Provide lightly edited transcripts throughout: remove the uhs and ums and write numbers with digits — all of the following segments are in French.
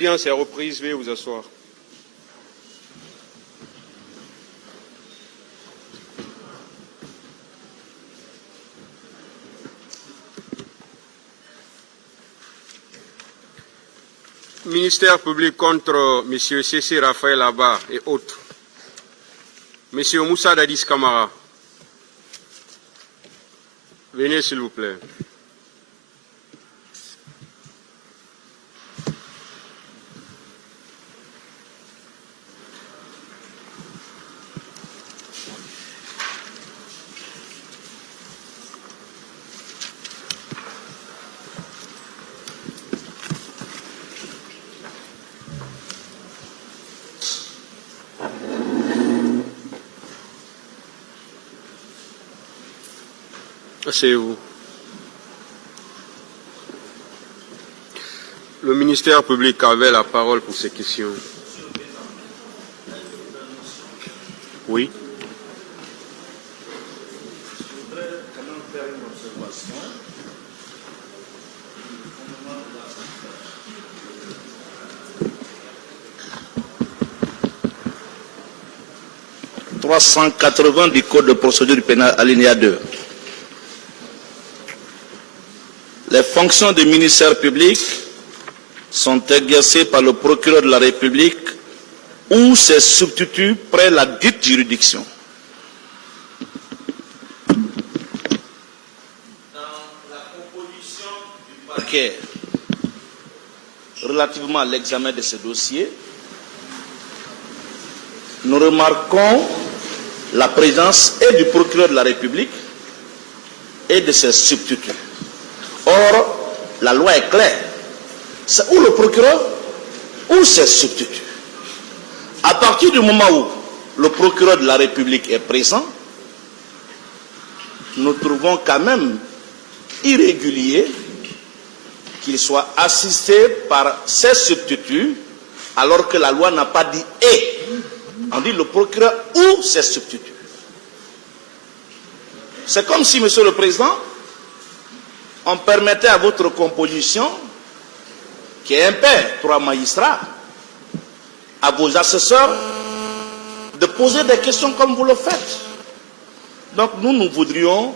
L'audience est reprise, veuillez vous asseoir. Ministère public contre M. C.C. Raphaël Abba et autres. M. Moussa Dadis Kamara. Venez s'il vous plaît. Asseyez-vous. Le ministère public avait la parole pour ces questions. Oui. Je voudrais quand même faire une observation. « 380 du Code de procédure pénale, alinéa 2. Les fonctions du ministère public sont exercées par le procureur de la République ou ses substituts près la dite juridiction. Dans la composition du parquet relativement à l'examen de ce dossier, nous remarquons la présence et du procureur de la République et de ses substituts. Or, la loi est claire. C'est ou le procureur ou ses substituts. À partir du moment où le procureur de la République est présent, nous trouvons quand même irrégulier qu'il soit assisté par ses substituts alors que la loi n'a pas dit « et ». On dit le procureur ou ses substituts. C'est comme si, Monsieur le Président, on permettait à votre composition, qui est impair, 3 magistrats, à vos assesseurs, de poser des questions comme vous le faites. Donc nous voudrions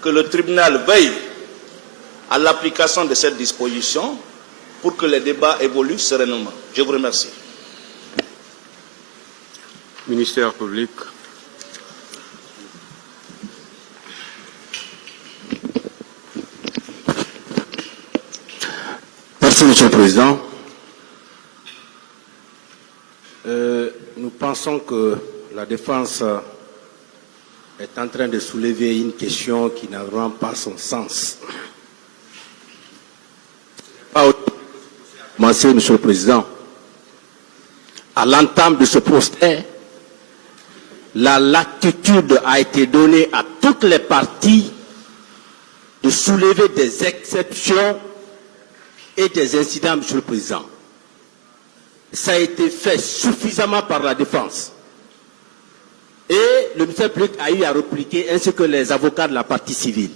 que le tribunal veille à l'application de cette disposition pour que les débats évoluent sereinement. Je vous remercie. Ministère public. Merci, Monsieur le Président. Nous pensons que la défense est en train de soulever une question qui n'a vraiment pas son sens. Monsieur le Président, à l'entame de ce procès, la latitude a été donnée à toutes les parties de soulever des exceptions et des incidents, Monsieur le Président. Ça a été fait suffisamment par la défense. Et le ministère public a eu à répliquer, ainsi que les avocats de la partie civile.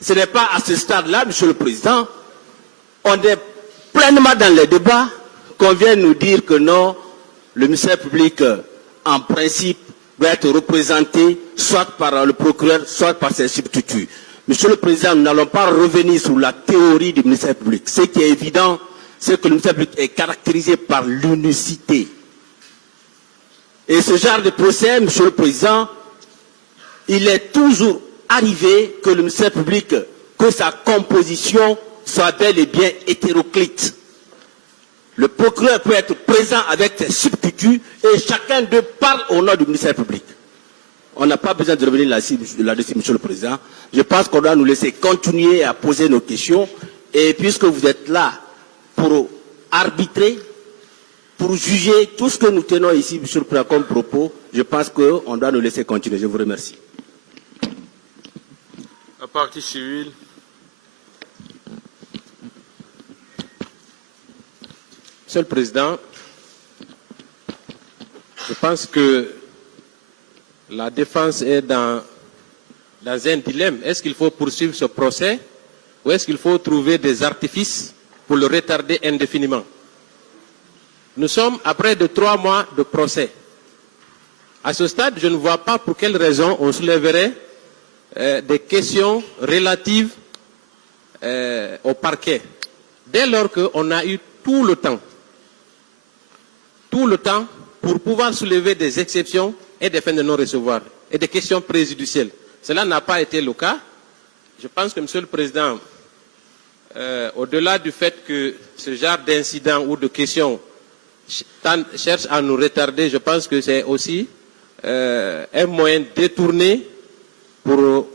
Ce n'est pas à ce stade-là, Monsieur le Président, on est pleinement dans les débats qu'on vient nous dire que non, le ministère public, en principe, doit être représenté soit par le procureur, soit par ses substituts. Monsieur le Président, nous n'allons pas revenir sur la théorie du ministère public. Ce qui est évident, c'est que le ministère public est caractérisé par l'unicité. Et ce genre de procès, Monsieur le Président, il est toujours arrivé que le ministère public, que sa composition soit bel et bien hétéroclite. Le procureur peut être présent avec ses substituts et chacun d'eux parle au nom du ministère public. On n'a pas besoin de revenir là-dessus, Monsieur le Président. Je pense qu'on doit nous laisser continuer à poser nos questions. Et puisque vous êtes là pour arbitrer, pour juger tout ce que nous tenons ici, Monsieur le Président, comme propos, je pense qu'on doit nous laisser continuer. Je vous remercie. La partie civile. Monsieur le Président, je pense que la défense est dans un dilemme. Est-ce qu'il faut poursuivre ce procès ou est-ce qu'il faut trouver des artifices pour le retarder indéfiniment? Nous sommes à près de 3 mois de procès. À ce stade, je ne vois pas pour quelle raison on soulèverait des questions relatives au parquet. Dès lors qu'on a eu tout le temps pour pouvoir soulever des exceptions et des fins de non-recevoir et des questions préjudicielles. Cela n'a pas été le cas. Je pense que, Monsieur le Président, au-delà du fait que ce genre d'incident ou de questions cherche à nous retarder, je pense que c'est aussi un moyen détourné pour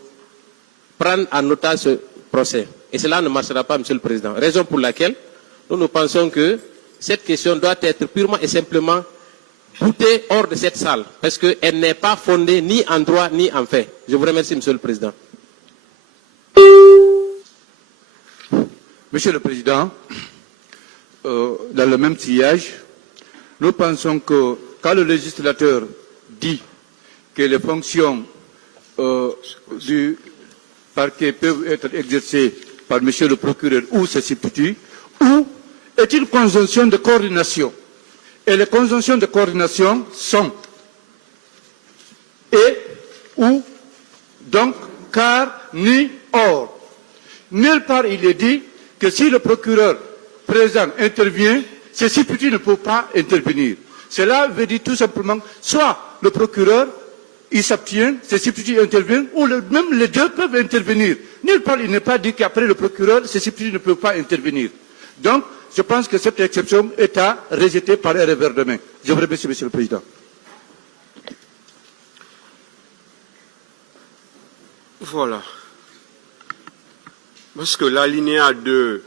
prendre en otage ce procès. Et cela ne marchera pas, Monsieur le Président. Raison pour laquelle nous pensons que cette question doit être purement et simplement boutée hors de cette salle, parce qu'elle n'est pas fondée ni en droit ni en fait. Je vous remercie, Monsieur le Président. Monsieur le Président, dans le même sillage, nous pensons que quand le législateur dit que les fonctions du parquet peuvent être exercées par Monsieur le procureur ou ses substituts, ou est une conjonction de coordination. Et les conjonctions de coordination sont et ou donc car ni or. Nulle part il est dit que si le procureur présent intervient, ses substituts ne peuvent pas intervenir. Cela veut dire tout simplement, soit le procureur, il s'abstient, ses substituts interviennent, ou même les deux peuvent intervenir. Nulle part il n'est pas dit qu'après le procureur, ses substituts ne peuvent pas intervenir. Donc, je pense que cette exception est à rejeter par un revers de main. Je vous remercie, Monsieur le Président. Voilà. Parce que l'alinéa 2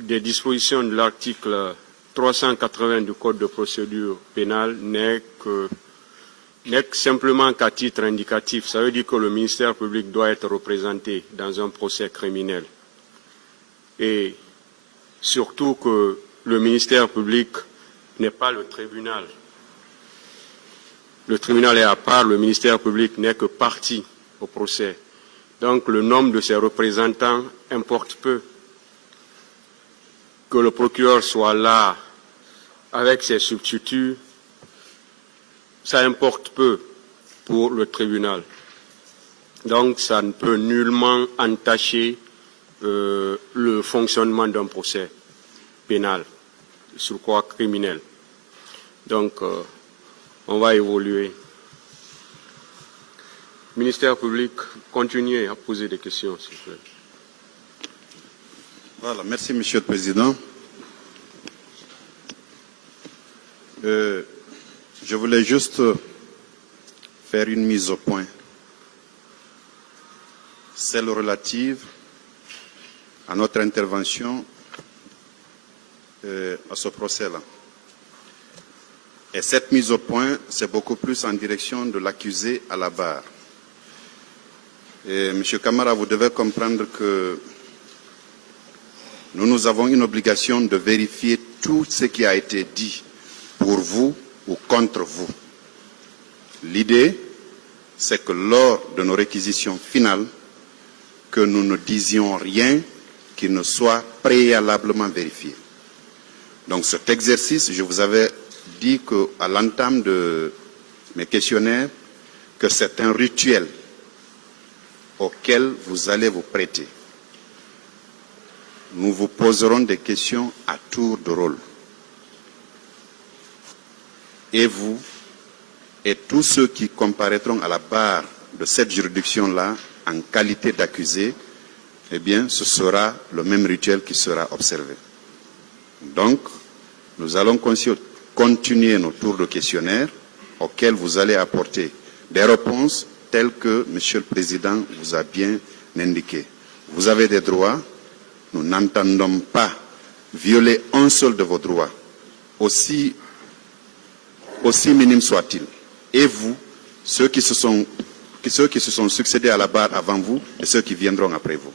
des dispositions de l'article 380 du Code de procédure pénale n'est que simplement qu'à titre indicatif. Ça veut dire que le ministère public doit être représenté dans un procès criminel. Et surtout que le ministère public n'est pas le tribunal. Le tribunal est à part, le ministère public n'est que partie au procès. Donc le nombre de ses représentants importe peu. Que le procureur soit là avec ses substituts, ça importe peu pour le tribunal. Donc ça ne peut nullement entacher le fonctionnement d'un procès pénal, surcroît criminel. Donc, on va évoluer. Ministère public, continuez à poser des questions, s'il vous plaît. Voilà, merci Monsieur le Président. Je voulais juste faire une mise au point, celle relative à notre intervention à ce procès-là. Et cette mise au point, c'est beaucoup plus en direction de l'accusé à la barre. Et Monsieur Camara, vous devez comprendre que nous avons une obligation de vérifier tout ce qui a été dit pour vous ou contre vous. L'idée, c'est que lors de nos réquisitions finales, que nous ne disions rien qui ne soit préalablement vérifié. Donc cet exercice, je vous avais dit qu'à l'entame de mes questionnaires, que c'est un rituel auquel vous allez vous prêter. Nous vous poserons des questions à tour de rôle. Et vous, et tous ceux qui comparaîtront à la barre de cette juridiction-là, en qualité d'accusés, eh bien, ce sera le même rituel qui sera observé. Donc, nous allons continuer nos tours de questionnaire auxquels vous allez apporter des réponses telles que Monsieur le Président vous a bien indiqué. Vous avez des droits, nous n'entendons pas violer un seul de vos droits, aussi minime soit-il. Et vous, ceux qui se sont succédés à la barre avant vous et ceux qui viendront après vous.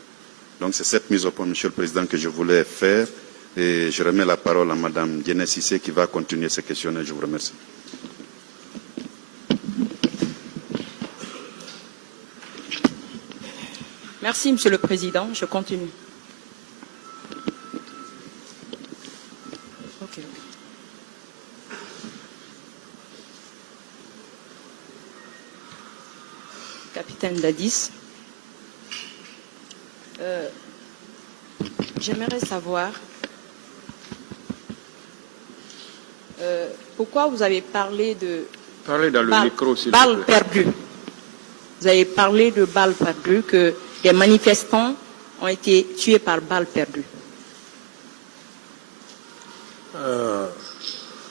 Donc c'est cette mise au point, Monsieur le Président, que je voulais faire. Et je remets la parole à Madame Diéné Cissé qui va continuer ce questionnaire. Je vous remercie. Merci, Monsieur le Président. Je continue. capitaine Dadis. J'aimerais savoir pourquoi vous avez parlé de Parlez dans le micro, s'il vous balles plaît. perdues. Vous avez parlé de balles perdues, que des manifestants ont été tués par balles perdues.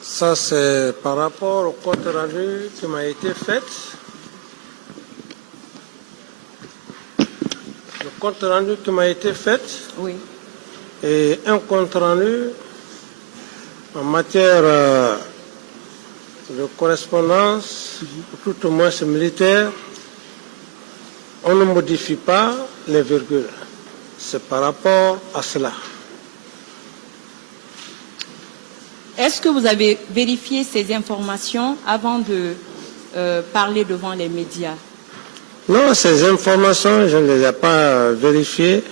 Ça, c'est par rapport au compte rendu qui m'a été fait. Le compte rendu qui m'a été fait Oui. est un compte rendu en matière de correspondance, tout au moins c'est militaire. On ne modifie pas les virgules. C'est par rapport à cela. Est-ce que vous avez vérifié ces informations avant de parler devant les médias? Non, ces informations, je ne les ai pas vérifiées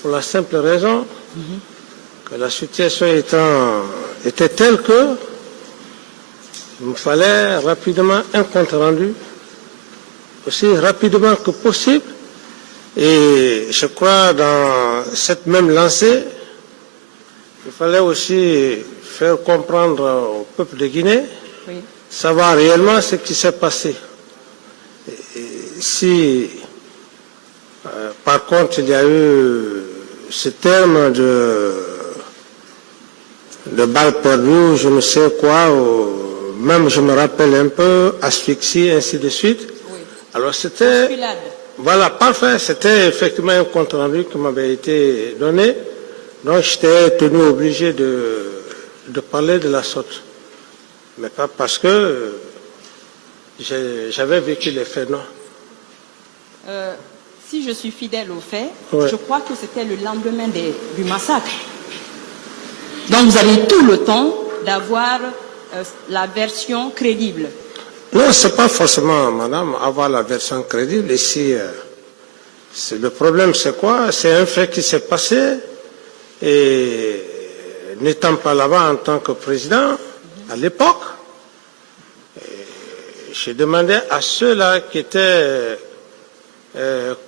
pour la simple raison que la situation était telle que il me fallait rapidement un compte rendu, aussi rapidement que possible. Et je crois dans cette même lancée, il fallait aussi faire comprendre au peuple de Guinée, Oui. savoir réellement ce qui s'est passé. Et si, par contre, il y a eu ce terme de balles perdues, je ne sais quoi, ou même je me rappelle un peu, asphyxie, ainsi de suite. Oui. Alors c'était, Bousculade. voilà, parfait, c'était effectivement un compte rendu qui m'avait été donné, donc j'étais tenu obligé de parler de la sorte. Mais pas parce que j'avais vécu les faits, non. Si je suis fidèle aux faits, Ouais. je crois que c'était le lendemain du massacre. Donc vous avez tout le temps d'avoir la version crédible. Non, c'est pas forcément, madame, avoir la version crédible. Ici, le problème, c'est quoi? C'est un fait qui s'est passé et n'étant pas là-bas en tant que président, à l'époque, j'ai demandé à ceux-là qui étaient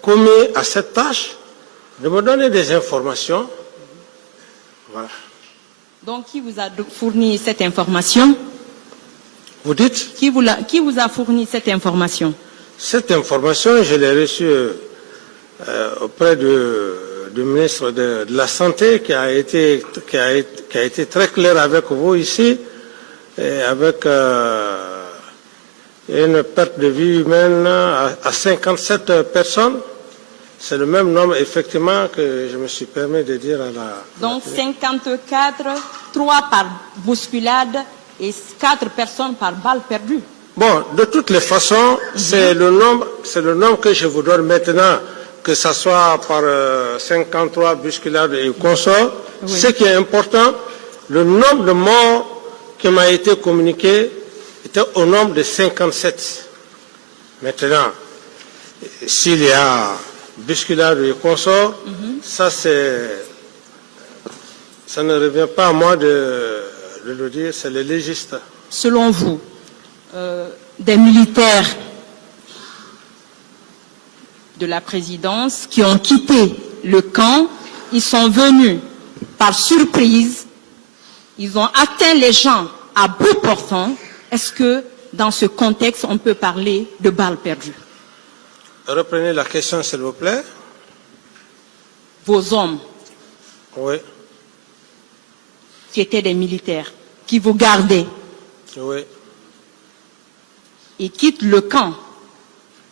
commis à cette tâche de me donner des informations. Voilà. Donc qui vous a fourni cette information? Vous dites? Qui vous a fourni cette information? Cette information, je l'ai reçue auprès du ministre de la Santé qui a été très clair avec vous ici, et avec une perte de vie humaine à 57 personnes. C'est le même nombre, effectivement, que je me suis permis de dire à la... Donc 54, 3 par bousculade et 4 personnes par balle perdue. Bon, de toutes les façons, c'est le nombre que je vous donne maintenant, que ce soit par 53 bousculades et consorts. Oui. Ce qui est important, le nombre de morts qui m'a été communiqué était au nombre de 57. Maintenant, s'il y a bousculades et consorts, ça ne revient pas à moi de le dire, c'est les légistes. Selon vous, des militaires de la présidence qui ont quitté le camp, ils sont venus par surprise, ils ont atteint les gens à bout portant. Est-ce que dans ce contexte, on peut parler de balles perdues? Reprenez la question, s'il vous plaît. Vos hommes, Oui, qui étaient des militaires, qui vous gardaient, oui. ils quittent le camp,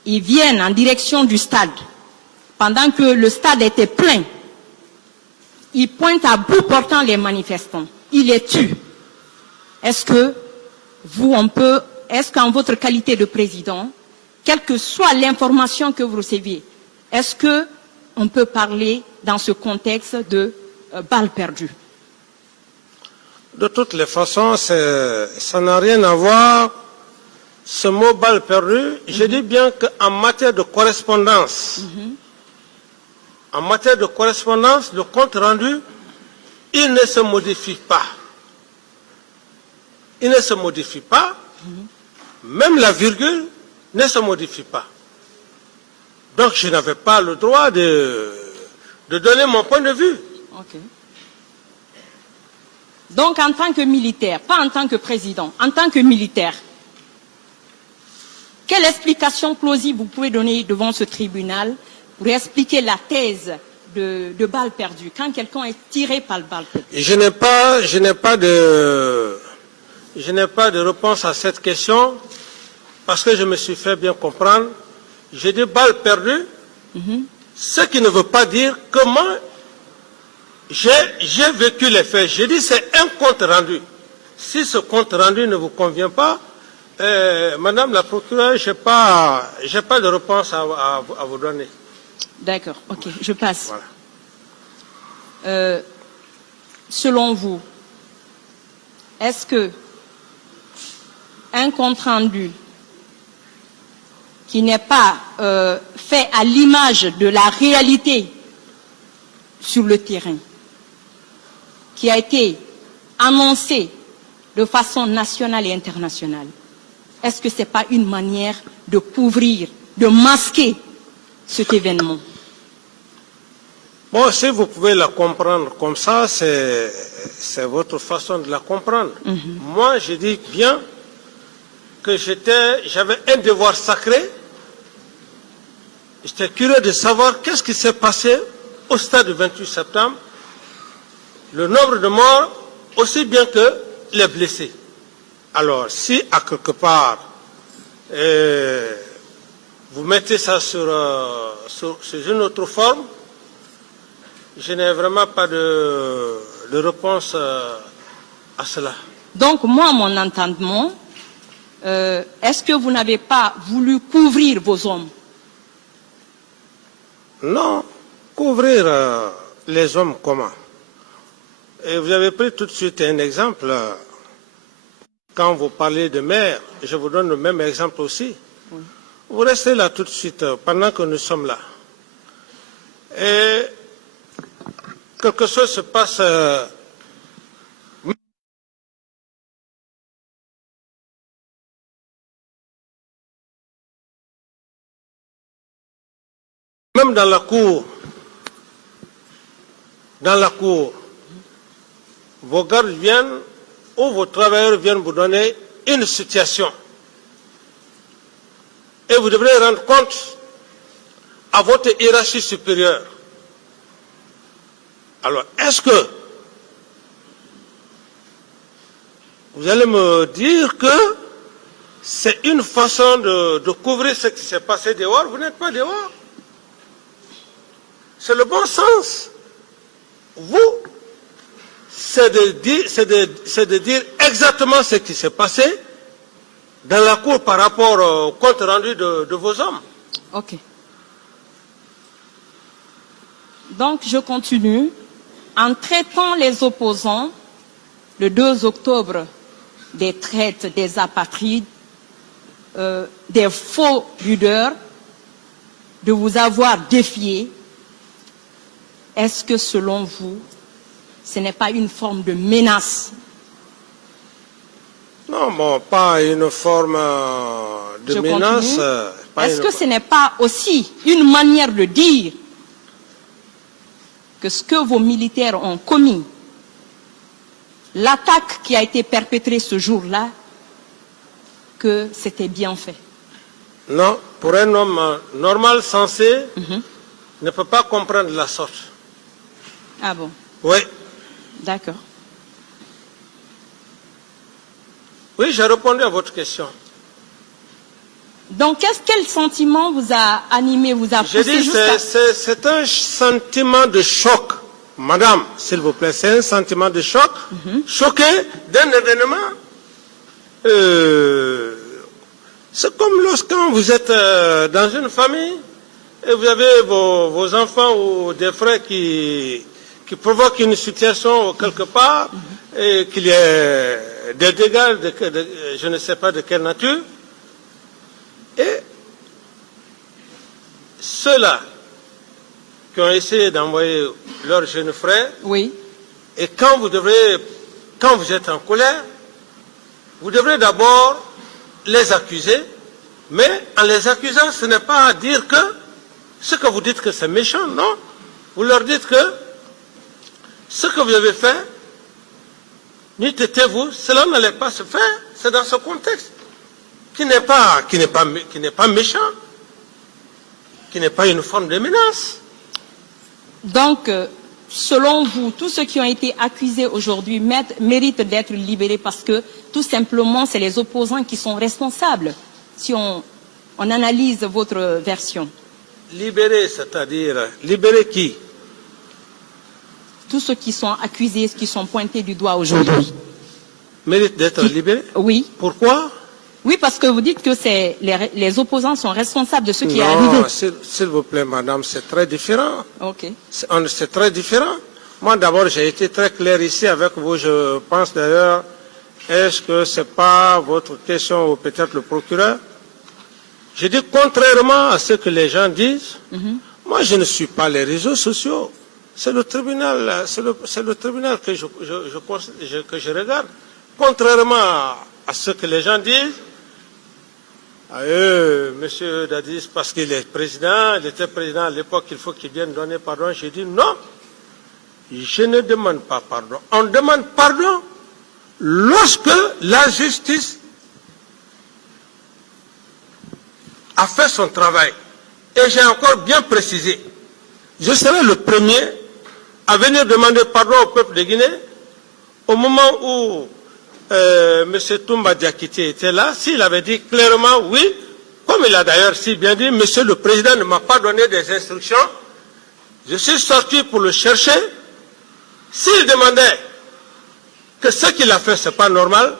ils viennent en direction du stade, pendant que le stade était plein, ils pointent à bout portant les manifestants, ils les tuent. Est-ce que est-ce qu'en votre qualité de président, quelle que soit l'information que vous receviez, est-ce que on peut parler dans ce contexte de balles perdues? De toutes les façons, ça n'a rien à voir. Ce mot balle perdue, je dis bien qu'en matière de correspondance, le compte rendu, il ne se modifie pas. Il ne se modifie pas, même la virgule ne se modifie pas. Donc je n'avais pas le droit de donner mon point de vue. Ok. Donc en tant que militaire, pas en tant que président, en tant que militaire, quelle explication plausible vous pouvez donner devant ce tribunal pour expliquer la thèse de balles perdues quand quelqu'un est tiré par balle perdue? Je n'ai pas de réponse à cette question parce que je me suis fait bien comprendre. J'ai dit balles perdues, ce qui ne veut pas dire comment j'ai vécu les faits. J'ai dit c'est un compte rendu. Si ce compte rendu ne vous convient pas, Madame la procureure, je n'ai pas de réponse à vous donner. D'accord, ok, je passe. Voilà. Selon vous, est-ce que un compte rendu qui n'est pas fait à l'image de la réalité sur le terrain, qui a été annoncé de façon nationale et internationale, est-ce que ce n'est pas une manière de couvrir, de masquer cet événement? Bon, si vous pouvez la comprendre comme ça, c'est votre façon de la comprendre. Moi, je dis bien que j'avais un devoir sacré. J'étais curieux de savoir qu'est-ce qui s'est passé au stade du 28 septembre. Le nombre de morts, aussi bien que les blessés. Alors, si à quelque part, vous mettez ça sur une autre forme, je n'ai vraiment pas de réponse à cela. Donc, moi, mon entendement, est-ce que vous n'avez pas voulu couvrir vos hommes? Non, couvrir les hommes comment? Et vous avez pris tout de suite un exemple. Quand vous parlez de mer, je vous donne le même exemple aussi. Oui. Vous restez là tout de suite pendant que nous sommes là. Et quelque chose se passe. Même dans la cour, vos gardes viennent ou vos travailleurs viennent vous donner une situation. Et vous devrez rendre compte à votre hiérarchie supérieure. Alors, est-ce que vous allez me dire que c'est une façon de couvrir ce qui s'est passé dehors? Vous n'êtes pas dehors. C'est le bon sens. Vous, c'est de dire exactement ce qui s'est passé dans la cour par rapport au compte rendu de vos hommes. Ok. Donc, je continue. En traitant les opposants, le 2 octobre, des traites, des apatrides, des faux leaders, de vous avoir défié, est-ce que selon vous, ce n'est pas une forme de menace? Non, bon, pas une forme de menace. Est-ce que ce n'est pas aussi une manière de dire que ce que vos militaires ont commis, l'attaque qui a été perpétrée ce jour-là, que c'était bien fait? Non, pour un homme normal, sensé, ne peut pas comprendre la sorte. Ah bon? Oui. D'accord. Oui, j'ai répondu à votre question. Donc, quel sentiment vous a animé, vous a poussé jusqu'à... C'est un sentiment de choc. Madame, s'il vous plaît, c'est un sentiment de choc. Choqué d'un événement. C'est comme lorsque vous êtes dans une famille et vous avez vos enfants ou des frères qui provoquent une situation quelque part et qu'il y ait des dégâts je ne sais pas de quelle nature. Et ceux-là qui ont essayé d'envoyer leurs jeunes frères, oui. Et quand vous êtes en colère, vous devrez d'abord les accuser, mais en les accusant, ce n'est pas à dire que Ce que vous dites que c'est méchant, non. Vous leur dites que ce que vous avez fait, n'eût été vous, cela n'allait pas se faire. C'est dans ce contexte qui n'est pas méchant, qui n'est pas une forme de menace. Donc, selon vous, tous ceux qui ont été accusés aujourd'hui méritent d'être libérés parce que, tout simplement, c'est les opposants qui sont responsables, si on analyse votre version. Libérer, c'est-à-dire, libérer qui? Tous ceux qui sont accusés, qui sont pointés du doigt aujourd'hui. Méritent d'être libérés? Oui. Pourquoi? Oui, parce que vous dites que les opposants sont responsables de ce qui est arrivé. Non, s'il vous plaît, madame, c'est très différent. Ok. C'est très différent. Moi, d'abord, j'ai été très clair ici avec vous. Je pense d'ailleurs, est-ce que ce n'est pas votre question ou peut-être le procureur? Je dis, contrairement à ce que les gens disent, moi, je ne suis pas les réseaux sociaux. C'est le tribunal, c'est le tribunal que je regarde. Contrairement à ce que les gens disent, monsieur Dadis, parce qu'il est président, il était président à l'époque, il faut qu'il vienne donner pardon. J'ai dit non, je ne demande pas pardon. On demande pardon lorsque la justice a fait son travail. Et j'ai encore bien précisé, je serai le premier à venir demander pardon au peuple de Guinée au moment où M. Toumba Diakité était là, s'il avait dit clairement oui, comme il a d'ailleurs si bien dit, Monsieur le Président ne m'a pas donné des instructions, je suis sorti pour le chercher. S'il demandait que ce qu'il a fait, ce n'est pas normal,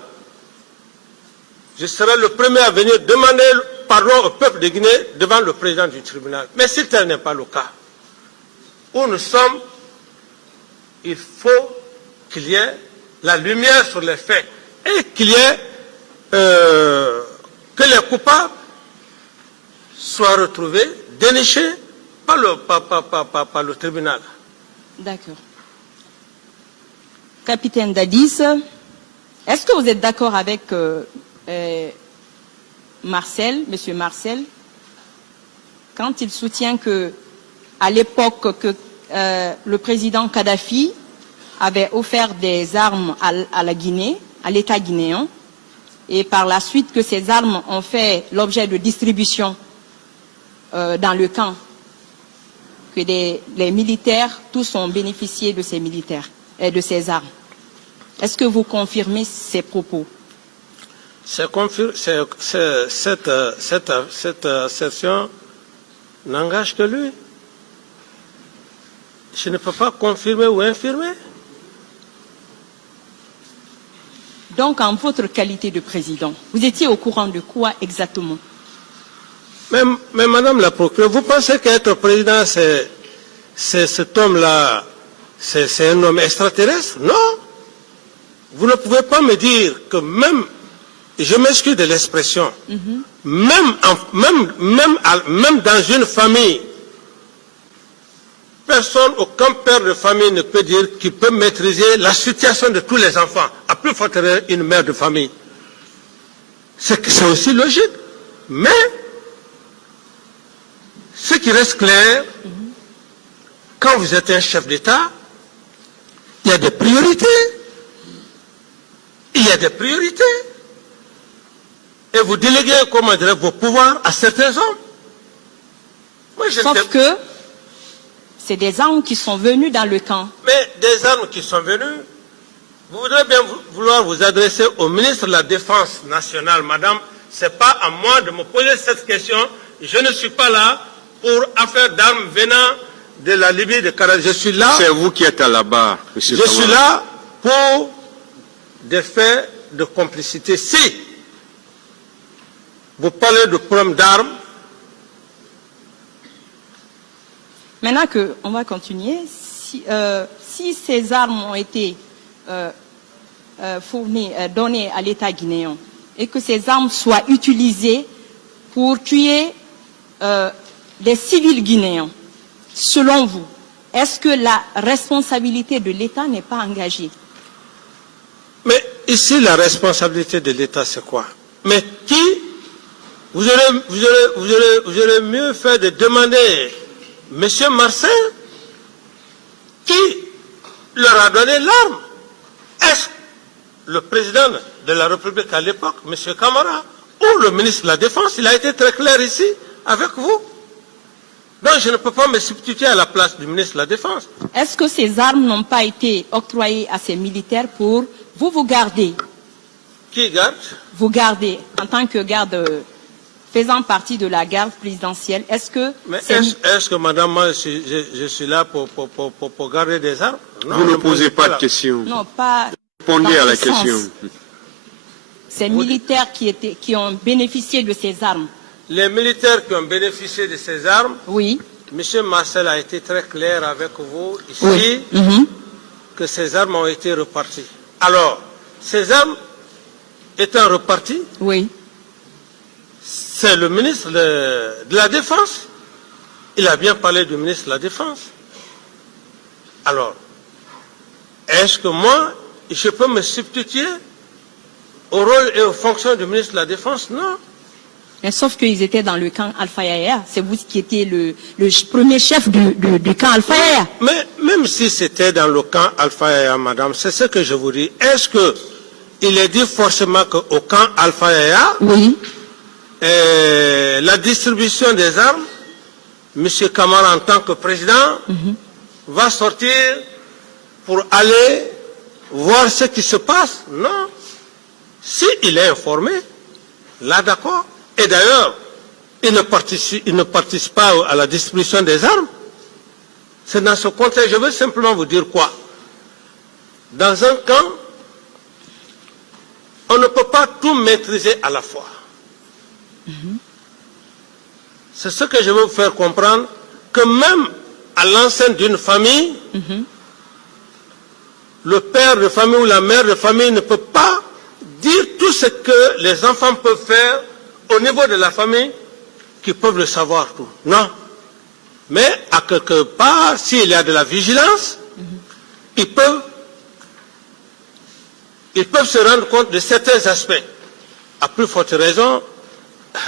je serai le premier à venir demander pardon au peuple de Guinée devant le président du tribunal. Mais si tel n'est pas le cas, où nous sommes, il faut qu'il y ait la lumière sur les faits et qu'il y ait que les coupables soient retrouvés, dénichés par le tribunal. D'accord. Capitaine Dadis, est-ce que vous êtes d'accord avec Monsieur Marcel, quand il soutient que, à l'époque que le président Kadhafi avait offert des armes à la Guinée, à l'État guinéen, et par la suite que ces armes ont fait l'objet de distribution dans le camp, que les militaires, tous ont bénéficié de ces militaires et de ces armes. Est-ce que vous confirmez ces propos? Cette assertion n'engage que lui. Je ne peux pas confirmer ou infirmer. Donc, en votre qualité de président, vous étiez au courant de quoi exactement? Mais madame la procureure, vous pensez qu'être président, c'est cet homme-là, c'est un homme extraterrestre? Non. Vous ne pouvez pas me dire que même, je m'excuse de l'expression, même dans une famille, personne, aucun père de famille ne peut dire qu'il peut maîtriser la situation de tous les enfants, à plus forte raison une mère de famille. C'est aussi logique. Mais, ce qui reste clair, quand vous êtes un chef d'État, il y a des priorités. Il y a des priorités. Et vous déléguez, comment dire, vos pouvoirs à certains hommes. Moi, sauf que c'est des armes qui sont venues dans le camp. Mais des armes qui sont venues, vous voudrez bien vouloir vous adresser au ministre de la Défense nationale, madame. Ce n'est pas à moi de me poser cette question. Je ne suis pas là pour affaire d'armes venant de la Libye, de Kadhafi. Je suis là. C'est vous qui êtes à la barre, monsieur Je suis là pour des faits de complicité. Si vous parlez de problème d'armes. Maintenant on va continuer, si ces armes ont été fournies, données à l'État guinéen, et que ces armes soient utilisées pour tuer des civils guinéens, selon vous, est-ce que la responsabilité de l'État n'est pas engagée? Mais ici, la responsabilité de l'État, c'est quoi? Mais qui vous aurez mieux fait de demander M. Marcel qui leur a donné l'arme. Est-ce le président de la République à l'époque, M. Camara, ou le ministre de la Défense? Il a été très clair ici avec vous. Donc je ne peux pas me substituer à la place du ministre de la Défense. Est-ce que ces armes n'ont pas été octroyées à ces militaires pour vous garder? Qui garde? Vous gardez en tant que garde faisant partie de la garde présidentielle. Est-ce que... Mais est-ce que madame, moi, je suis là pour garder des armes? Non, vous ne posez pas de questions. Non, pas... Répondez à la ce sens. question. Ces militaires qui ont bénéficié de ces armes. Les militaires qui ont bénéficié de ces armes, Oui. M. Marcel a été très clair avec vous ici, Oui. Mhm. que ces armes ont été reparties. Alors, ces armes étant reparties, Oui. c'est le ministre de la Défense. Il a bien parlé du ministre de la Défense. Alors, est-ce que moi, je peux me substituer au rôle et aux fonctions du ministre de la Défense? Non. Mais sauf qu'ils étaient dans le camp Alpha Yaya. C'est vous qui étiez le premier chef du camp Alpha Yaya. Mais même si c'était dans le camp Alpha Yaya, madame, c'est ce que je vous dis. Est-ce que il est dit forcément qu'au camp Alpha Yaya, Oui. La distribution des armes, M. Camara en tant que président, va sortir pour aller voir ce qui se passe? Non. S'il est informé, là d'accord. Et d'ailleurs, il ne participe pas à la distribution des armes. C'est dans ce contexte, je veux simplement vous dire quoi? Dans un camp, on ne peut pas tout maîtriser à la fois. C'est ce que je veux vous faire comprendre, que même à l'enceinte d'une famille, le père de famille ou la mère de famille ne peut pas dire tout ce que les enfants peuvent faire au niveau de la famille, qui peuvent le savoir tout. Non. Mais à quelque part, s'il y a de la vigilance, ils peuvent se rendre compte de certains aspects. À plus forte raison,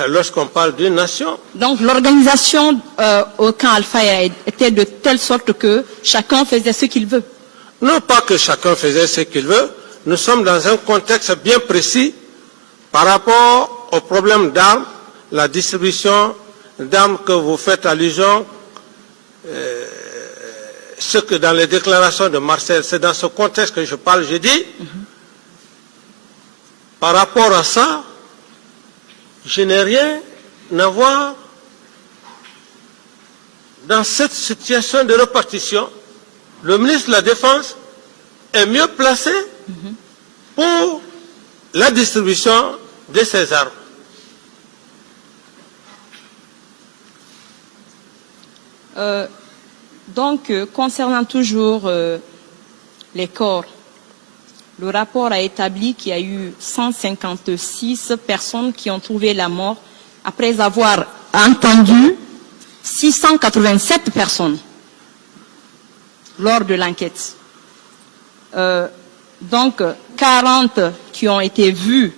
lorsqu'on parle d'une nation. Donc l'organisation au camp Alpha était de telle sorte que chacun faisait ce qu'il veut. Non pas que chacun faisait ce qu'il veut, nous sommes dans un contexte bien précis par rapport au problème d'armes, la distribution d'armes que vous faites allusion, ce que dans les déclarations de Marcel, c'est dans ce contexte que je parle, je dis, par rapport à ça, je n'ai rien à voir dans cette situation de répartition. Le ministre de la Défense est mieux placé pour la distribution de ces armes. Donc, concernant toujours les corps, le rapport a établi qu'il y a eu 156 personnes qui ont trouvé la mort après avoir entendu 687 personnes lors de l'enquête. Donc, 40 qui ont été vues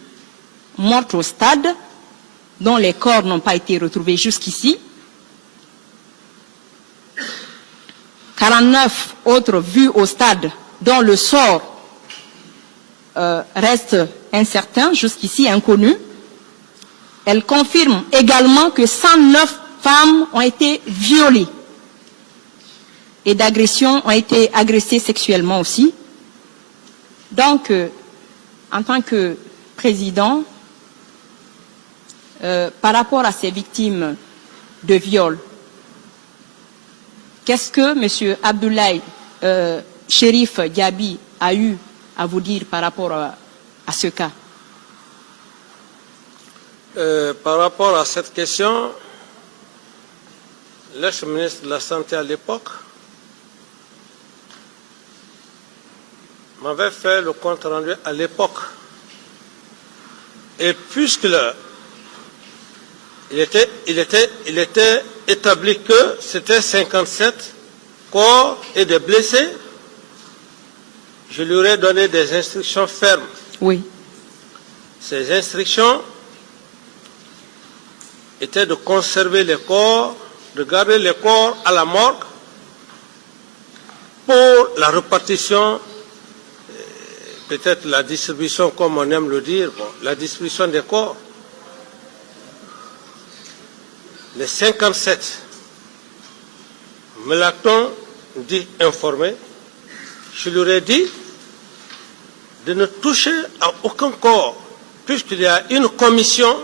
mortes au stade, dont les corps n'ont pas été retrouvés jusqu'ici. 49 autres vus au stade, dont le sort reste incertain, jusqu'ici inconnu. Elle confirme également que 109 femmes ont été violées et d'agressions ont été agressées sexuellement aussi. Donc, en tant que président, par rapport à ces victimes de viol, qu'est-ce que M. Abdoulaye Chérif Diaby a eu à vous dire par rapport à ce cas? Par rapport à cette question, l'ex-ministre de la Santé à l'époque m'avait fait le compte rendu à l'époque. Et puisque il était établi que c'était 57 corps et des blessés, je lui aurais donné des instructions fermes. Oui. Ces instructions étaient de conserver les corps de garder les corps à la morgue pour la répartition, peut-être la distribution, comme on aime le dire, bon, la distribution des corps. Les 57, me l'a-t-on dit informé, je leur ai dit de ne toucher à aucun corps, puisqu'il y a une commission.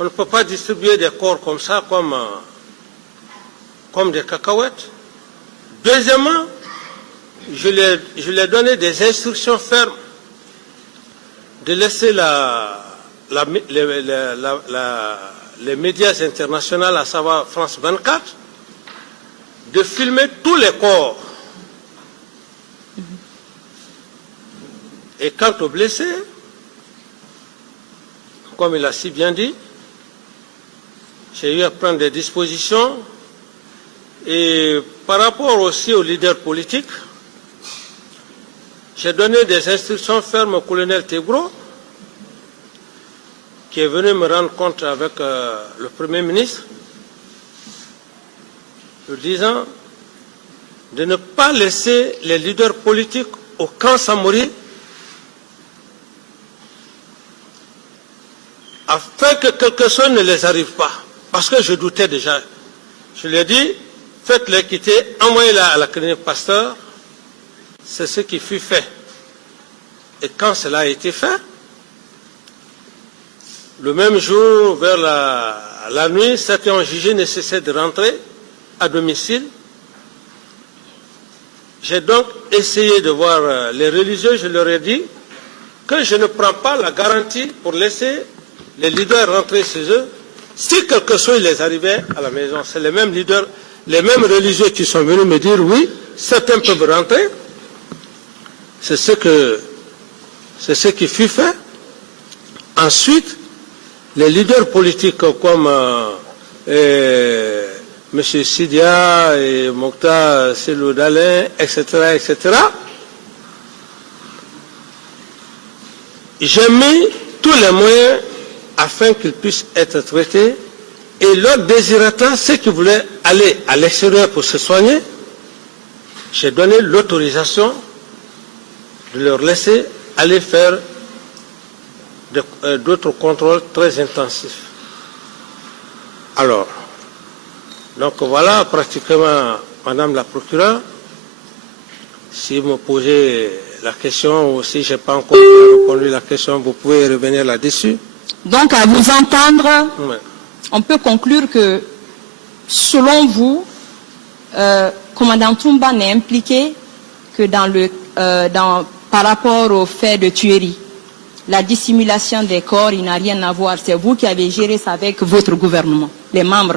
On ne peut pas distribuer des corps comme ça, comme des cacahuètes. Deuxièmement, je leur ai donné des instructions fermes de laisser les médias internationaux, à savoir France 24, de filmer tous les corps. Et quant aux blessés, comme il a si bien dit, j'ai eu à prendre des dispositions. Et par rapport aussi aux leaders politiques, j'ai donné des instructions fermes au colonel Tegro, qui est venu me rendre compte avec le Premier ministre, lui disant de ne pas laisser les leaders politiques au camp Samori, afin que quelque chose ne les arrive pas. Parce que je doutais déjà. Je lui ai dit, faites-les quitter, envoyez-la à la clinique Pasteur. C'est ce qui fut fait. Et quand cela a été fait, le même jour, vers la nuit, certains ont jugé nécessaire de rentrer à domicile. J'ai donc essayé de voir les religieux. Je leur ai dit que je ne prends pas la garantie pour laisser les leaders rentrer chez eux. Si quelque chose les arrivait à la maison, c'est les mêmes leaders, les mêmes religieux qui sont venus me dire oui, certains peuvent rentrer. C'est ce qui fut fait. Ensuite, les leaders politiques comme M. Sidia et Mokhtar Selou Dalein, etc., etc., j'ai mis tous les moyens afin qu'ils puissent être traités. Et leur désiratant, ceux qui voulaient aller à l'extérieur pour se soigner, j'ai donné l'autorisation de leur laisser aller faire d'autres contrôles très intensifs. Alors, donc voilà pratiquement, Madame la procureure, si vous me posez la question ou si je n'ai pas encore répondu à la question, vous pouvez revenir là-dessus. Donc, à vous entendre, Ouais. on peut conclure que, selon vous, commandant Toumba n'est impliqué que par rapport au fait de tuerie. La dissimulation des corps, il n'a rien à voir. C'est vous qui avez géré ça avec votre gouvernement, les membres.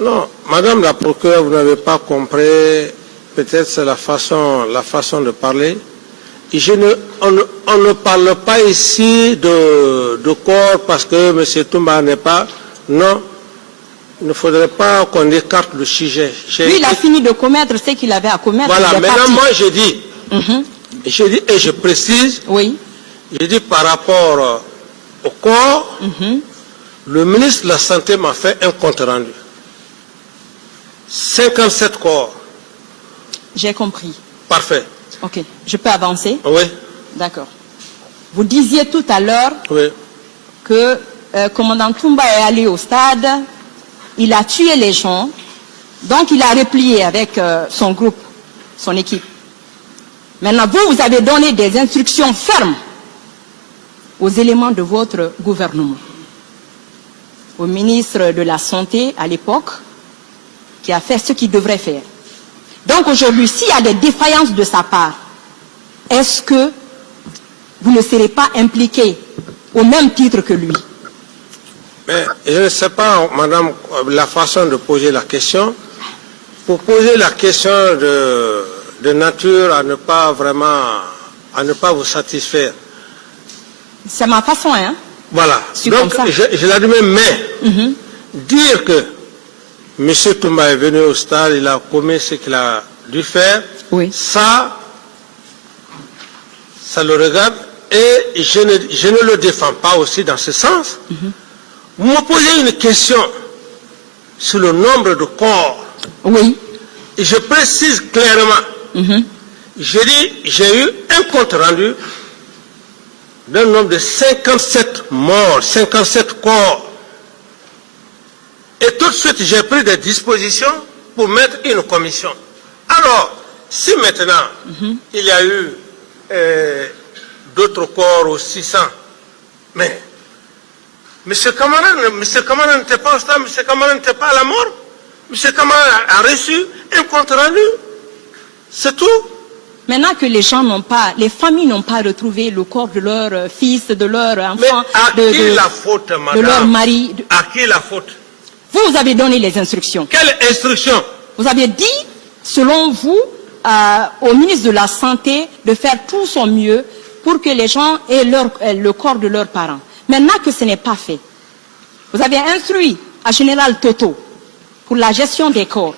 Non, Madame la procureure, vous n'avez pas compris. Peut-être c'est la façon de parler. On ne parle pas ici de corps parce que M. Toumba n'est pas. Non, il ne faudrait pas qu'on écarte le sujet. Lui, il a fini de commettre ce qu'il avait à commettre. Voilà, maintenant moi je dis, Mhm. et je précise, Oui. je dis par rapport au corps, le ministre de la Santé m'a fait un compte rendu. 57 corps. J'ai compris. Parfait. Ok. Je peux avancer? Oui, D'accord. Vous disiez tout à l'heure oui. que commandant Toumba est allé au stade, il a tué les gens, donc il a replié avec son groupe, son équipe. Maintenant, vous avez donné des instructions fermes aux éléments de votre gouvernement, au ministre de la Santé à l'époque, qui a fait ce qu'il devrait faire. Donc aujourd'hui, s'il y a des défaillances de sa part, est-ce que vous ne serez pas impliqué au même titre que lui? Mais je ne sais pas, madame, la façon de poser la question. Pour poser la question de nature à ne pas vous satisfaire. C'est ma façon, hein? Voilà. C'est Donc, comme ça. je l'admets, mais dire que M. Toumba est venu au stade, il a commis ce qu'il a dû faire, Oui. ça le regarde, et je ne le défends pas aussi dans ce sens. Vous me posez une question sur le nombre de corps. Oui. Et je précise clairement, j'ai eu un compte rendu d'un nombre de 57 morts, 57 corps. Et tout de suite, j'ai pris des dispositions pour mettre une commission. Alors, si maintenant, il y a eu d'autres corps aux 600, mais M. Kamara n'était pas au stade, M. Kamara n'était pas à la mort, M. Kamara a reçu un compte rendu. C'est tout. Maintenant que les gens les familles n'ont pas retrouvé le corps de leur fils, de leur enfant, mais à qui la faute, madame? De leur mari. À qui la faute? Vous avez donné les instructions. Quelle instruction? Vous avez dit, selon vous, au ministre de la Santé de faire tout son mieux pour que les gens aient le corps de leurs parents. Maintenant que ce n'est pas fait, vous avez instruit à Général Toto pour la gestion des corps.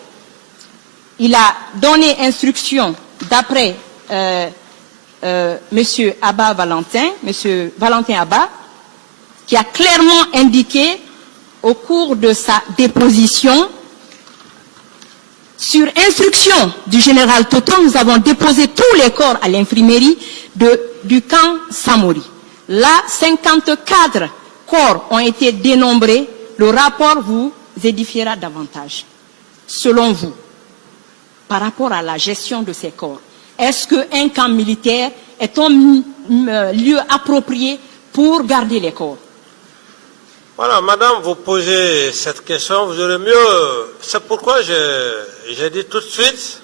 Il a donné instruction d'après M. Abba Valentin, M. Valentin Abba, qui a clairement indiqué au cours de sa déposition, sur instruction du général Toto, nous avons déposé tous les corps à l'infirmerie du camp Samori. Là, 54 corps ont été dénombrés. Le rapport vous édifiera davantage. Selon vous, par rapport à la gestion de ces corps, est-ce qu'un camp militaire est un lieu approprié pour garder les corps? Voilà, madame, vous posez cette question, vous aurez mieux... C'est pourquoi j'ai dit tout de suite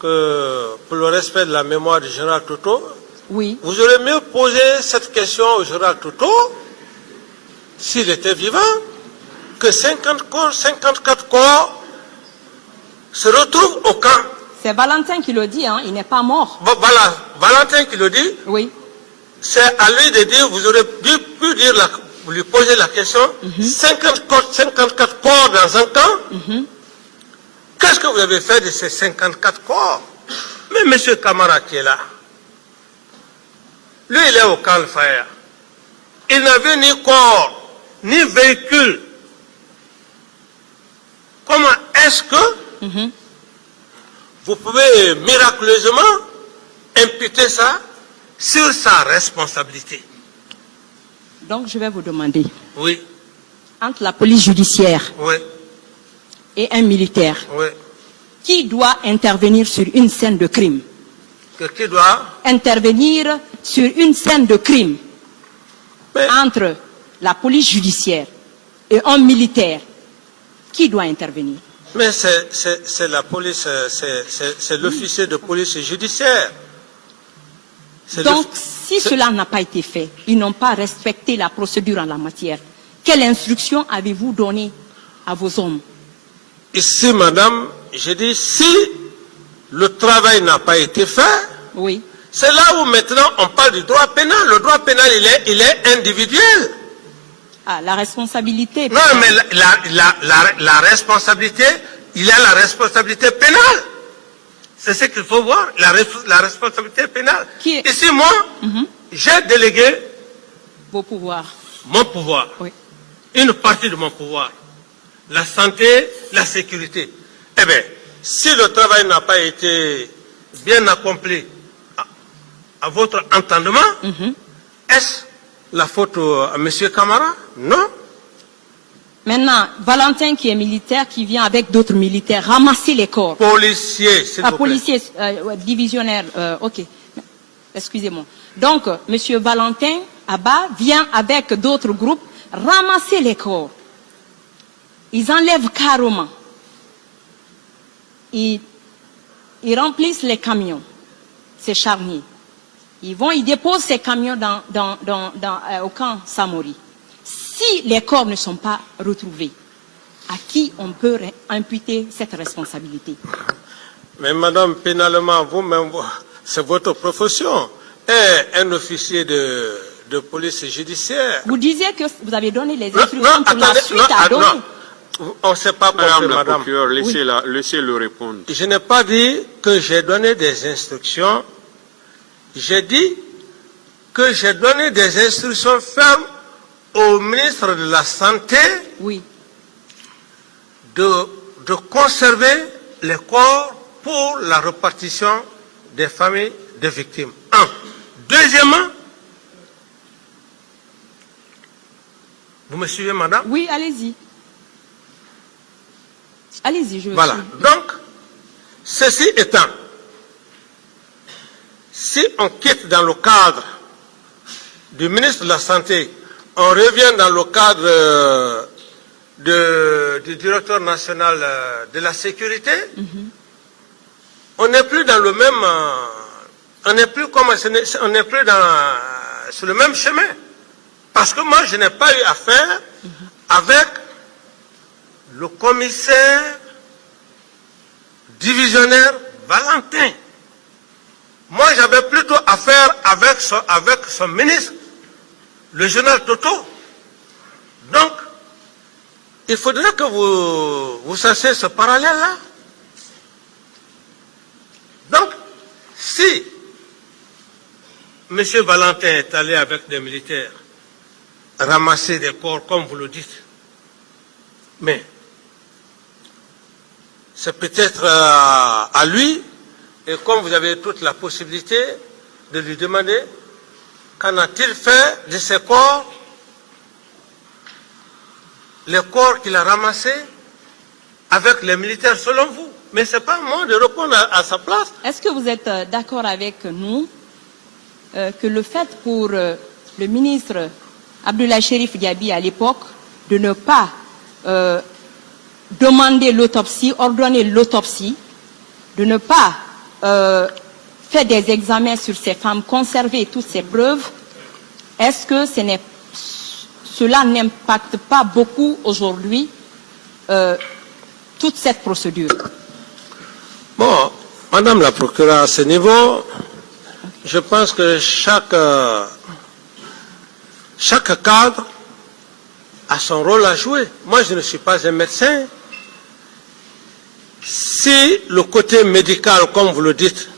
que pour le respect de la mémoire du général Toto, oui, vous aurez mieux posé cette question au général Toto, s'il était vivant, que 50 corps, 54 corps se retrouvent au camp. C'est Valentin qui le dit, hein, il n'est pas mort. Voilà, Valentin qui le dit. Oui. C'est à lui de dire, vous aurez pu dire, vous lui posez la question, 54 corps dans un camp, qu'est-ce que vous avez fait de ces 54 corps? Mais M. Kamara qui est là, lui il est au camp Al-Faya. Il n'avait ni corps, ni véhicule. Comment est-ce que vous pouvez miraculeusement imputer ça sur sa responsabilité? Donc je vais vous demander, oui, entre la police judiciaire oui, et un militaire, oui, qui doit intervenir sur une scène de crime? Qui doit intervenir sur une scène de crime? Mais, entre la police judiciaire et un militaire, qui doit intervenir? mais c'est la police, c'est l'officier de police judiciaire. Donc, si cela n'a pas été fait, ils n'ont pas respecté la procédure en la matière, quelle instruction avez-vous donné à vos hommes? Ici, madame, j'ai dit, si le travail n'a pas été fait, oui, c'est là où maintenant on parle du droit pénal. Le droit pénal, il est individuel. Ah, la responsabilité. Non, mais la responsabilité, il y a la responsabilité pénale. C'est ce qu'il faut voir, la responsabilité pénale. Ici, moi, j'ai délégué vos pouvoirs. Mon pouvoir. Oui. Une partie de mon pouvoir. La santé, la sécurité. Eh bien, si le travail n'a pas été bien accompli à votre entendement, est-ce la faute à M. Kamara? Non. Maintenant, Valentin qui est militaire, qui vient avec d'autres militaires, ramasser les corps. Policier, s'il vous plaît. Policier, divisionnaire, ok. Excusez-moi. Donc, M. Valentin Abba vient avec d'autres groupes ramasser les corps. Ils enlèvent carrément. Ils remplissent les camions, ces charniers. Ils déposent ces camions au camp Samori. Si les corps ne sont pas retrouvés, à qui on peut imputer cette responsabilité? Mais madame, pénalement, vous-même, c'est votre profession. Et un officier de police judiciaire. Vous disiez que vous avez donné les instructions pour la suite à donner. Non, on ne sait pas Madame la madame. procureure, laissez-le répondre. Je n'ai pas dit que j'ai donné des instructions. J'ai dit que j'ai donné des instructions fermes au ministre de la Santé, oui, de conserver les corps pour la répartition des familles des victimes. Un. Deuxièmement, vous me suivez, madame? Oui, allez-y. Allez-y, je Voilà. suis. Donc, ceci étant, si on quitte dans le cadre du ministre de la Santé, on revient dans le cadre du directeur national de la sécurité, on n'est plus dans le même, on n'est plus sur le même chemin. Parce que moi, je n'ai pas eu affaire avec le commissaire divisionnaire Valentin. Moi, j'avais plutôt affaire avec son ministre, le général Toto. Donc, il faudrait que vous sachiez ce parallèle-là. Donc, si M. Valentin est allé avec des militaires ramasser des corps, comme vous le dites, mais c'est peut-être à lui, et comme vous avez toute la possibilité de lui demander qu'en a-t-il fait de ces corps, les corps qu'il a ramassés avec les militaires selon vous. Mais ce n'est pas à moi de répondre à sa place. Est-ce que vous êtes d'accord avec nous que le fait pour le ministre Abdoulaye Cherif Diaby à l'époque de ne pas demander l'autopsie, ordonner l'autopsie, de ne pas faire des examens sur ces femmes, conserver toutes ces preuves, est-ce que cela n'impacte pas beaucoup aujourd'hui toute cette procédure? Bon, Madame la procureure, à ce niveau, je pense que chaque cadre a son rôle à jouer. Moi, je ne suis pas un médecin. Si le côté médical, comme vous le dites,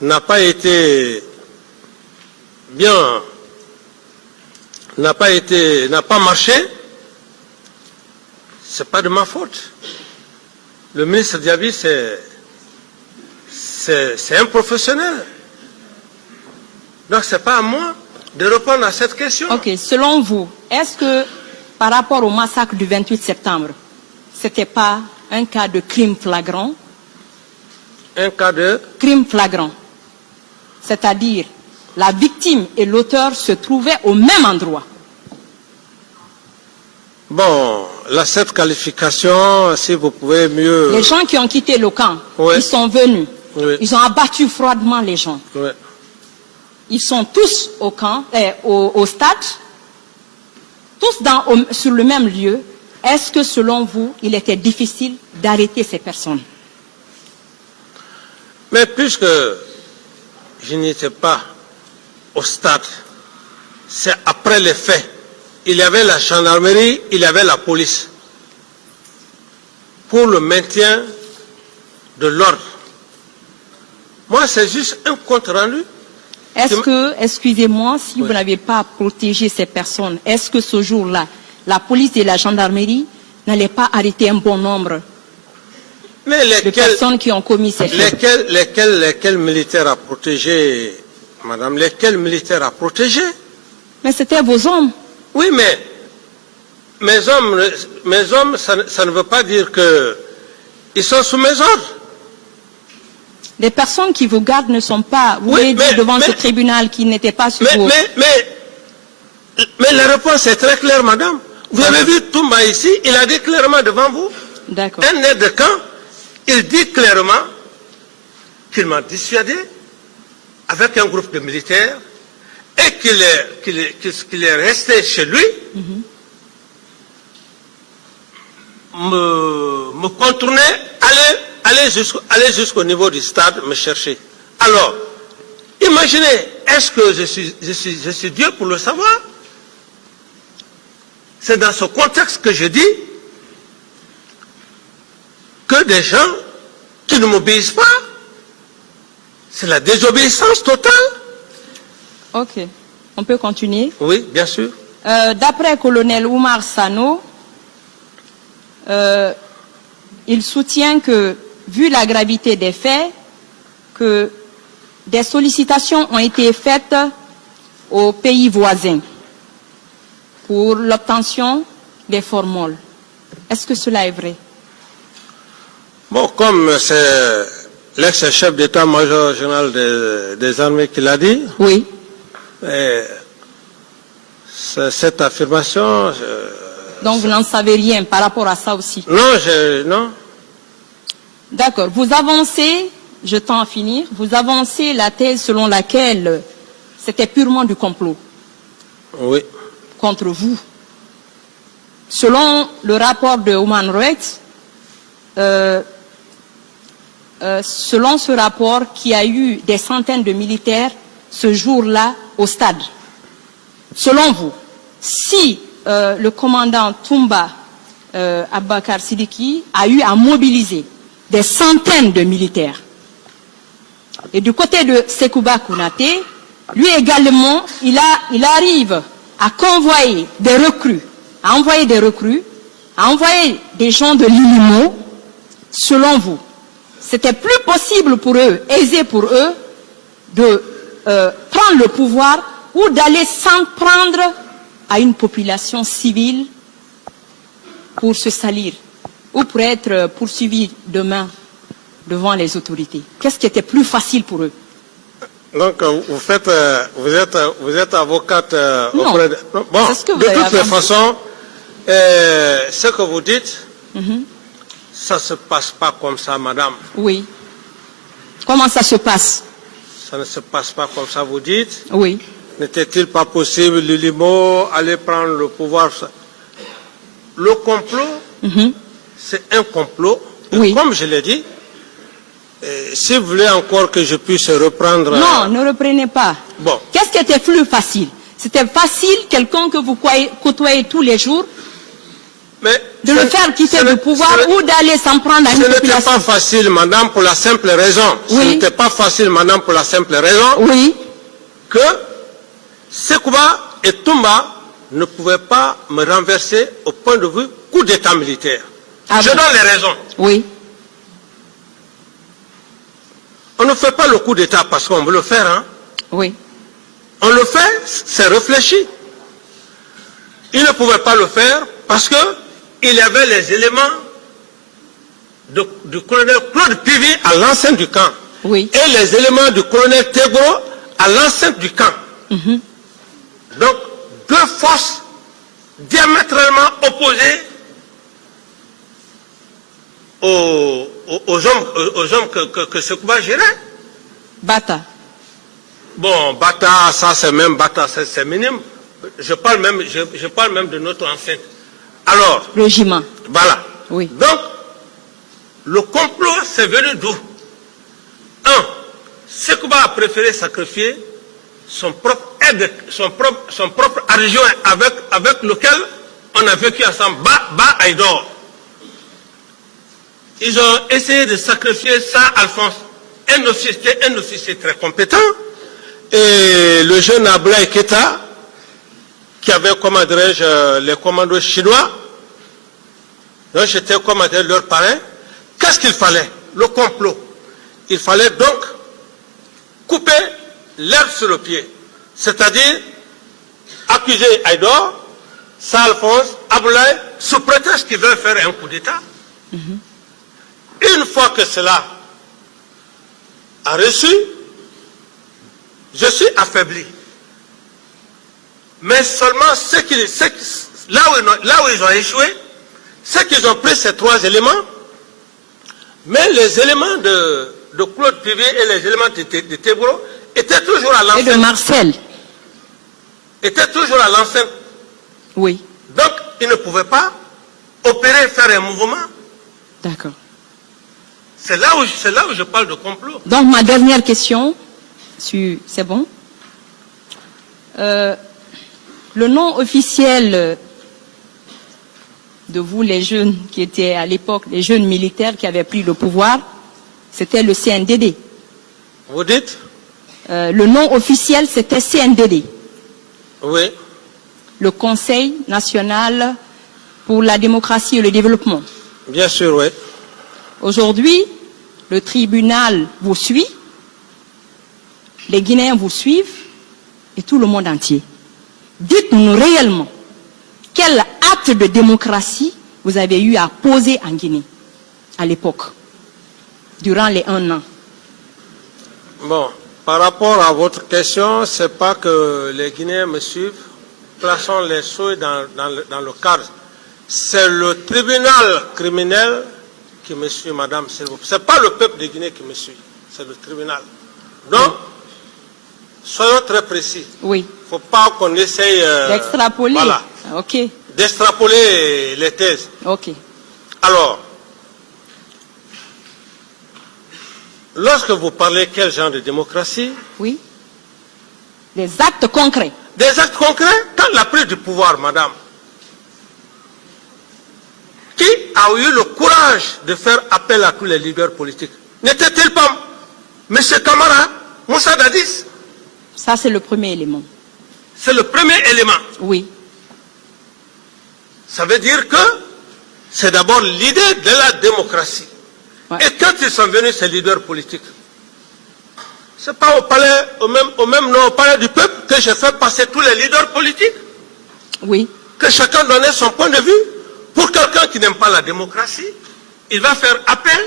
n'a pas été bien, n'a pas marché, c'est pas de ma faute. Le ministre Diaby, c'est un professionnel. Donc, ce n'est pas à moi de répondre à cette question. Ok, selon vous, est-ce que par rapport au massacre du 28 septembre, ce n'était pas un cas de crime flagrant? Un cas de crime flagrant. C'est-à-dire, la victime et l'auteur se trouvaient au même endroit. Bon, cette qualification, si vous pouvez mieux... Les gens qui ont quitté le camp, Oui. ils sont venus. Oui. Ils ont abattu froidement les gens. Ouais. Ils sont tous au camp, au stade, tous sur le même lieu. Est-ce que, selon vous, il était difficile d'arrêter ces personnes? Mais puisque je n'étais pas au stade, c'est après les faits. Il y avait la gendarmerie, il y avait la police pour le maintien de l'ordre. Moi, c'est juste un compte rendu. Est-ce que, excusez-moi, si vous n'avez pas protégé ces personnes, est-ce que ce jour-là, la police et la gendarmerie n'allaient pas arrêter un bon nombre de personnes qui ont commis ces faits? Lesquels militaires a protégé, madame, lesquels militaires a protégé? Mais c'était vos hommes. Oui, mais mes hommes, ça ne veut pas dire qu'ils sont sous mes ordres. Les personnes qui vous gardent ne sont pas, vous avez dit devant ce tribunal qui n'étaient pas sur vous. Mais la réponse est très claire, madame. Vous avez vu Toumba ici, il a dit clairement devant vous. D'accord. Un aide de camp, il dit clairement qu'il m'a dissuadé avec un groupe de militaires et qu'il est resté chez lui, me contourner, aller jusqu'au niveau du stade, me chercher. Alors, imaginez, est-ce que je suis Dieu pour le savoir? C'est dans ce contexte que je dis que des gens qui ne m'obéissent pas, c'est la désobéissance totale. Ok, on peut continuer. Oui, bien sûr. D'après colonel Oumar Sano, il soutient que, vu la gravité des faits, que des sollicitations ont été faites aux pays voisins pour l'obtention des formules. Est-ce que cela est vrai? Bon, comme c'est l'ex-chef d'état-major général des armées qui l'a dit, Oui. cette affirmation... Donc vous n'en savez rien par rapport à ça aussi? Non, non. D'accord. Vous avancez, je tends à finir, vous avancez la thèse selon laquelle c'était purement du complot Oui. contre vous. Selon le rapport de Human Rights, selon ce rapport, qui a eu des centaines de militaires ce jour-là au stade. Selon vous, si le commandant Toumba Abakar Sidiki a eu à mobiliser des centaines de militaires, et du côté de Sekouba Kounaté, lui également, il arrive à convoyer des recrues, à envoyer des gens de l'INIMO, selon vous, c'était plus possible pour eux, aisé pour eux, de prendre le pouvoir ou d'aller s'en prendre à une population civile pour se salir ou pour être poursuivis demain devant les autorités? Qu'est-ce qui était plus facile pour eux? Donc, vous êtes avocate Non. auprès de... Bon, C'est ce que vous de avez toutes les avancé. façons, ce que vous dites, ça ne se passe pas comme ça, madame. Oui. Comment ça se passe? Ça ne se passe pas comme ça, vous dites. Oui. N'était-il pas possible, l'ILIMO, aller prendre le pouvoir? Le complot, c'est un complot. Et Oui. comme je l'ai dit, si vous voulez encore que je puisse reprendre... Non, ne reprenez pas. Bon. Qu'est-ce qui était plus facile? C'était facile, quelqu'un que vous côtoyez tous les jours, Mais de le faire quitter le pouvoir ou d'aller s'en prendre à Ce une n'était population? pas facile, madame, pour la simple raison. Ce Oui. n'était pas facile, madame, pour la simple raison Oui. que Sekouba et Toumba ne pouvaient pas me renverser au point de vue coup d'État militaire. Ah Je bon? donne les raisons. Oui. On ne fait pas le coup d'État parce qu'on veut le faire. Hein. Oui. On le fait, c'est réfléchi. Ils ne pouvaient pas le faire parce qu'il y avait les éléments du colonel Claude Pivi à l'enceinte du camp. Oui. Et les éléments du colonel Tegro à l'enceinte du camp. Donc, deux forces diamétralement opposées aux hommes que Sekouba gérait. Bata. Bon, Bata, ça c'est même Bata, c'est minime. Je parle même de notre enceinte. Alors, Régiment. voilà. Oui. Donc, le complot, c'est venu d'où? Un, Sekouba a préféré sacrifier son propre aide, son propre adjoint avec lequel on a vécu ensemble, Ba Aïdor. Ils ont essayé de sacrifier ça, Alphonse, un officier très compétent, et le jeune Ablaï Keta, qui avait, comment dirais-je, les commandos chinois, donc j'étais, comment dire, leur parrain. Qu'est-ce qu'il fallait? Le complot. Il fallait donc couper l'herbe sur le pied, c'est-à-dire accuser Aïdor, ça Alphonse, Ablaï, sous prétexte qu'ils veulent faire un coup d'État. Une fois que cela a reçu, je suis affaibli. Mais seulement là où ils ont échoué, c'est qu'ils ont pris ces trois éléments, mais les éléments de Claude Pivier et les éléments de Tebro étaient toujours à l'enceinte. Et de Marcel. Étaient toujours à l'enceinte. Oui. Donc, ils ne pouvaient pas opérer, faire un mouvement. D'accord. C'est là où je parle de complot. Donc, ma dernière question, c'est bon. Le nom officiel de vous, les jeunes qui étaient à l'époque, les jeunes militaires qui avaient pris le pouvoir, c'était le CNDD. Vous dites? Le nom officiel, c'était CNDD. Oui. Le Conseil national pour la démocratie et le développement. Bien sûr, oui. Aujourd'hui, le tribunal vous suit, les Guinéens vous suivent et tout le monde entier. Dites-nous réellement quel acte de démocratie vous avez eu à poser en Guinée à l'époque, durant les 1 an. Bon, par rapport à votre question, c'est pas que les Guinéens me suivent. Plaçons les choses dans le cadre. C'est le tribunal criminel qui me suit, madame. Ce n'est pas le peuple de Guinée qui me suit, c'est le tribunal. Donc, soyons très précis. Oui. Il ne faut pas qu'on essaye d'extrapoler. Voilà, ok. D'extrapoler les thèses. Ok. Alors, lorsque vous parlez quel genre de démocratie? Oui. Des actes concrets. Des actes concrets? Quand la prise du pouvoir, madame, qui a eu le courage de faire appel à tous les leaders politiques? N'était-il pas M. Camara, Moussa Dadis? Ça, c'est le premier élément. C'est le premier élément. Oui. Ça veut dire que c'est d'abord l'idée de la démocratie. Ouais. Et quand ils sont venus, ces leaders politiques, c'est pas au palais, au même nom, au palais du peuple, que j'ai fait passer tous les leaders politiques. Oui. Que chacun donnait son point de vue. Pour quelqu'un qui n'aime pas la démocratie, il va faire appel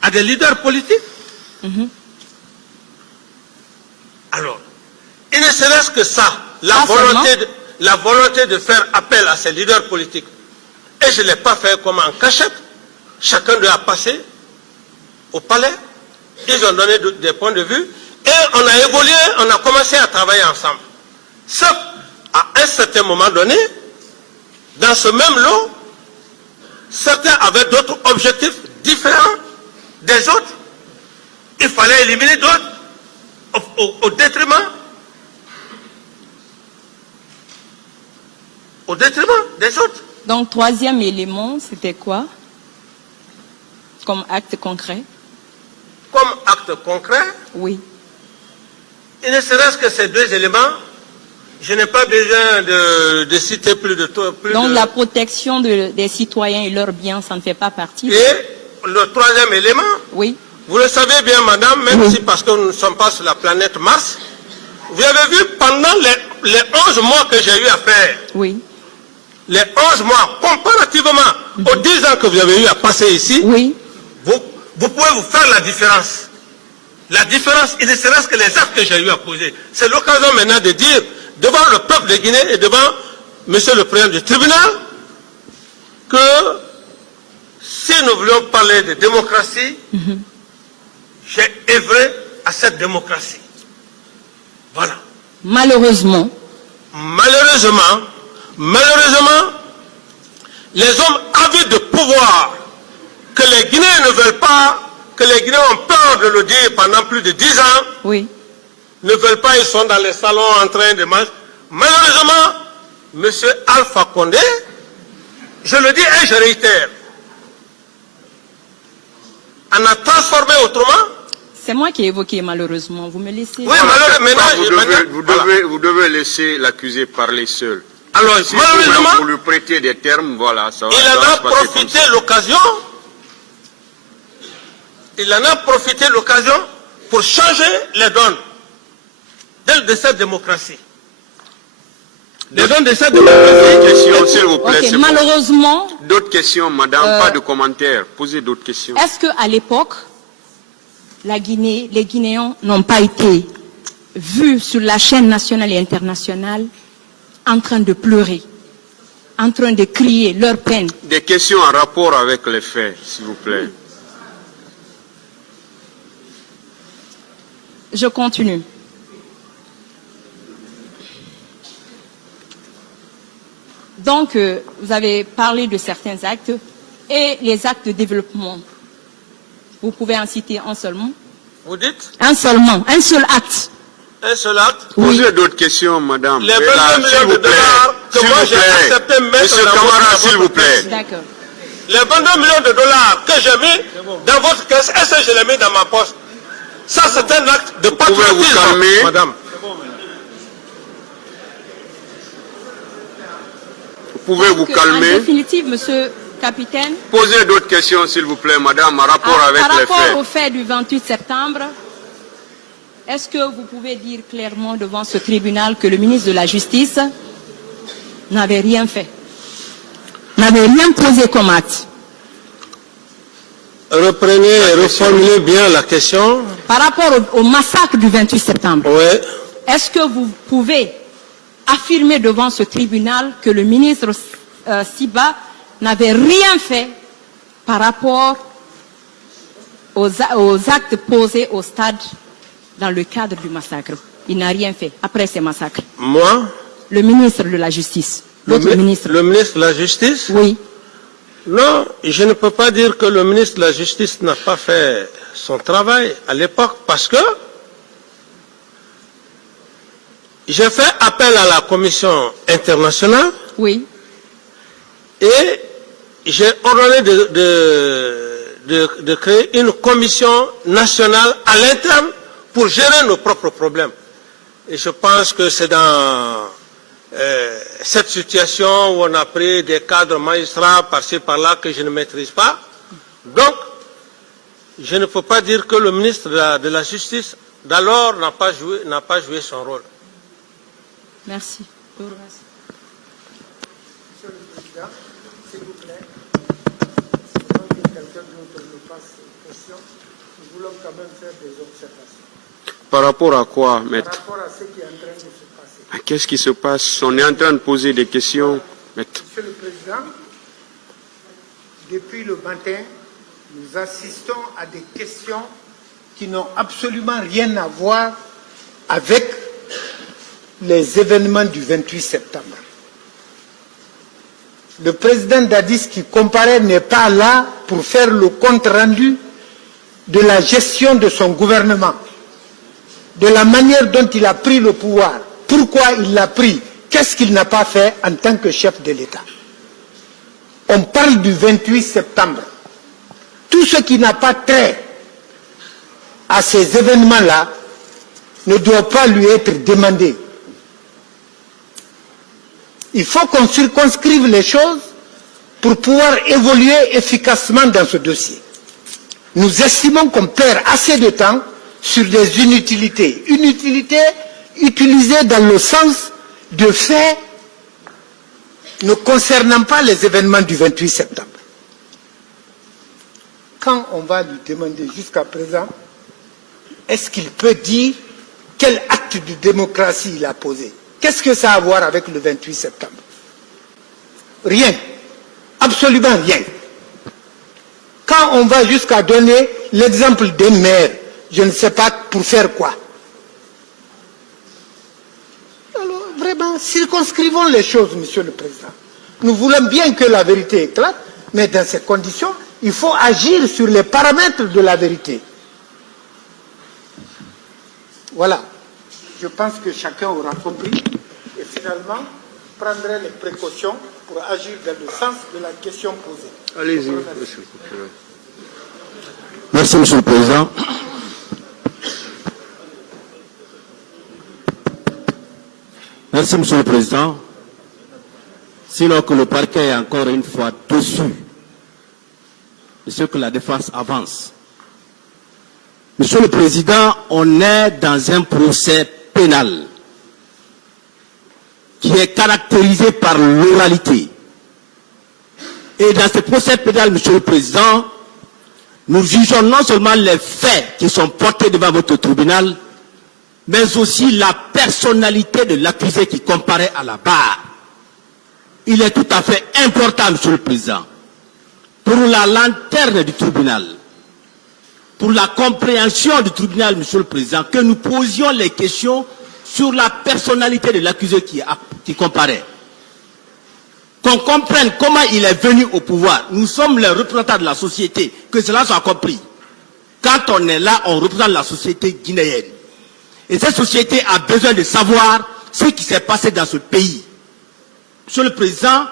à des leaders politiques. Alors, il ne serait-ce que ça, la volonté de faire appel à ces leaders politiques. Et je ne l'ai pas fait comme en cachette. Chacun doit passer au palais. Ils ont donné des points de vue. Et on a évolué, on a commencé à travailler ensemble. Sauf à un certain moment donné, dans ce même lot, certains avaient d'autres objectifs différents des autres. Il fallait éliminer d'autres au détriment des autres. Donc, troisième élément, c'était quoi comme acte concret? Comme acte concret, oui. Il ne serait-ce que ces deux éléments, je n'ai pas besoin de citer plus de... Donc la protection des citoyens et leurs biens, ça ne fait pas partie. Et le troisième élément, oui. Vous le savez bien, madame, même si parce que nous ne sommes pas sur la planète Mars, vous avez vu pendant les 11 mois que j'ai eu à faire, oui. Les 11 mois, comparativement aux 10 ans que vous avez eu à passer ici, oui. Vous pouvez vous faire la différence. La différence, il ne serait-ce que les actes que j'ai eu à poser. C'est l'occasion maintenant de dire devant le peuple de Guinée et devant monsieur le président du tribunal que si nous voulions parler de démocratie, j'ai œuvré à cette démocratie. Voilà. Malheureusement, les hommes avides de pouvoir que les Guinéens ne veulent pas, que les Guinéens ont peur de le dire pendant plus de 10 ans, oui. Ne veulent pas, ils sont dans les salons en train de manger. Malheureusement, M. Alpha Condé, je le dis et je réitère, en a transformé autrement. C'est moi qui ai évoqué malheureusement, vous me laissez... Oui, malheureusement, vous devez laisser l'accusé parler seul. Alors, si malheureusement, vous lui prêtez des termes, voilà, ça va. Il en a profité l'occasion. Il en a profité l'occasion pour changer les donnes de cette démocratie. Les donnes de cette démocratie. D'autres questions, s'il vous plaît. Okay, malheureusement. D'autres questions, madame, pas de commentaires. Posez d'autres questions. Est-ce qu'à l'époque, la Guinée, les Guinéens n'ont pas été vus sur la chaîne nationale et internationale en train de pleurer, en train de crier leur peine? Des questions en rapport avec les faits, s'il vous plaît. Je continue. Donc, vous avez parlé de certains actes et les actes de développement. Vous pouvez en citer un seulement? Vous dites? Un seulement, un seul acte. Un seul acte? Oui. Posez d'autres questions, madame. Les 22 millions de dollars que moi j'ai accepté de mettre Monsieur dans Camara, s'il vous plaît. D'accord. Les 22 millions de dollars que j'ai mis dans votre caisse, est-ce que je les mets dans ma poche? Ça, c'est un acte de patriotisme, vous calmer, madame. Vous pouvez vous calmer. En définitive, monsieur capitaine. Posez d'autres questions, s'il vous plaît, madame, en rapport avec Par les faits. rapport au fait du 28 septembre, est-ce que vous pouvez dire clairement devant ce tribunal que le ministre de la Justice n'avait rien fait, n'avait rien posé comme acte? Reprenez et reformulez bien la question. Par rapport au massacre du 28 septembre, Oui. est-ce que vous pouvez affirmer devant ce tribunal que le ministre Siba n'avait rien fait par rapport aux actes posés au stade dans le cadre du massacre? Il n'a rien fait après ces massacres. Moi, Le ministre de la Justice, l'autre ministre. le ministre de la Justice? Oui. Non, je ne peux pas dire que le ministre de la Justice n'a pas fait son travail à l'époque parce que j'ai fait appel à la commission internationale Oui. et j'ai ordonné de créer une commission nationale à l'interne pour gérer nos propres problèmes. Et je pense que c'est dans cette situation où on a pris des cadres magistrats par-ci par-là que je ne maîtrise pas. Donc, je ne peux pas dire que le ministre de la Justice d'alors n'a pas joué son rôle. Merci. Je vous remercie. Monsieur le Président, s'il vous plaît, sinon que quelqu'un d'autre nous passe une question, nous voulons quand même faire des observations. Par rapport à quoi, Par maître? rapport à ce qui est en train de se passer. Qu'est-ce qui se passe? On est en train de poser des questions, maître. Monsieur le Président, depuis le matin, nous assistons à des questions qui n'ont absolument rien à voir avec les événements du 28 septembre. Le président Dadis qui comparaît n'est pas là pour faire le compte-rendu de la gestion de son gouvernement, de la manière dont il a pris le pouvoir, pourquoi il l'a pris, qu'est-ce qu'il n'a pas fait en tant que chef de l'État. On parle du 28 septembre. Tout ce qui n'a pas trait à ces événements-là ne doit pas lui être demandé. Il faut qu'on circonscrive les choses pour pouvoir évoluer efficacement dans ce dossier. Nous estimons qu'on perd assez de temps sur des inutilités. Inutilités utilisées dans le sens de faits ne concernant pas les événements du 28 septembre. Quand on va lui demander jusqu'à présent, est-ce qu'il peut dire quel acte de démocratie il a posé? Qu'est-ce que ça a à voir avec le 28 septembre? Rien. Absolument rien. Quand on va jusqu'à donner l'exemple des maires, je ne sais pas pour faire quoi. Alors, vraiment, circonscrivons les choses, Monsieur le Président. Nous voulons bien que la vérité éclate, mais dans ces conditions, il faut agir sur les paramètres de la vérité. Voilà. Je pense que chacun aura compris et finalement prendrait les précautions pour agir dans le sens de la question posée. Allez-y, monsieur le procureur. Merci, Monsieur le Président. Merci, Monsieur le Président. Sinon que le parquet est encore une fois dessus de ce que la défense avance. Monsieur le Président, on est dans un procès pénal qui est caractérisé par l'oralité. Et dans ce procès pénal, Monsieur le Président, nous jugeons non seulement les faits qui sont portés devant votre tribunal, mais aussi la personnalité de l'accusé qui comparaît à la barre. Il est tout à fait important, Monsieur le Président, pour la lanterne du tribunal, pour la compréhension du tribunal, Monsieur le Président, que nous posions les questions sur la personnalité de l'accusé qui comparaît. Qu'on comprenne comment il est venu au pouvoir. Nous sommes les représentants de la société, que cela soit compris. Quand on est là, on représente la société guinéenne. Et cette société a besoin de savoir ce qui s'est passé dans ce pays. Monsieur le Président,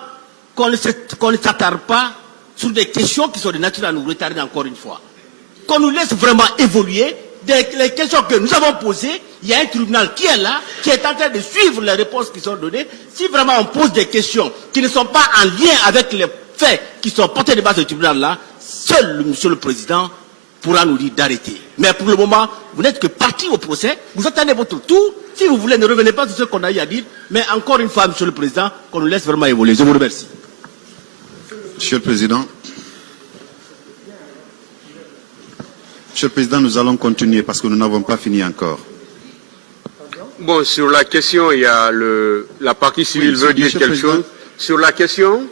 qu'on ne s'attarde pas sur des questions qui sont de nature à nous retarder encore une fois. Qu'on nous laisse vraiment évoluer les questions que nous avons posées, il y a un tribunal qui est là, qui est en train de suivre les réponses qui sont données. Si vraiment on pose des questions qui ne sont pas en lien avec les faits qui sont portés devant ce tribunal-là, seul Monsieur le Président pourra nous dire d'arrêter. Mais pour le moment, vous n'êtes que parti au procès, vous attendez votre tour. Si vous voulez, ne revenez pas sur ce qu'on a eu à dire. Mais encore une fois, Monsieur le Président, qu'on nous laisse vraiment évoluer. Je vous remercie. Monsieur le Président, nous allons continuer parce que nous n'avons pas fini encore. Bon, sur la question, il y a la partie civile veut dire quelque chose. Sur la question,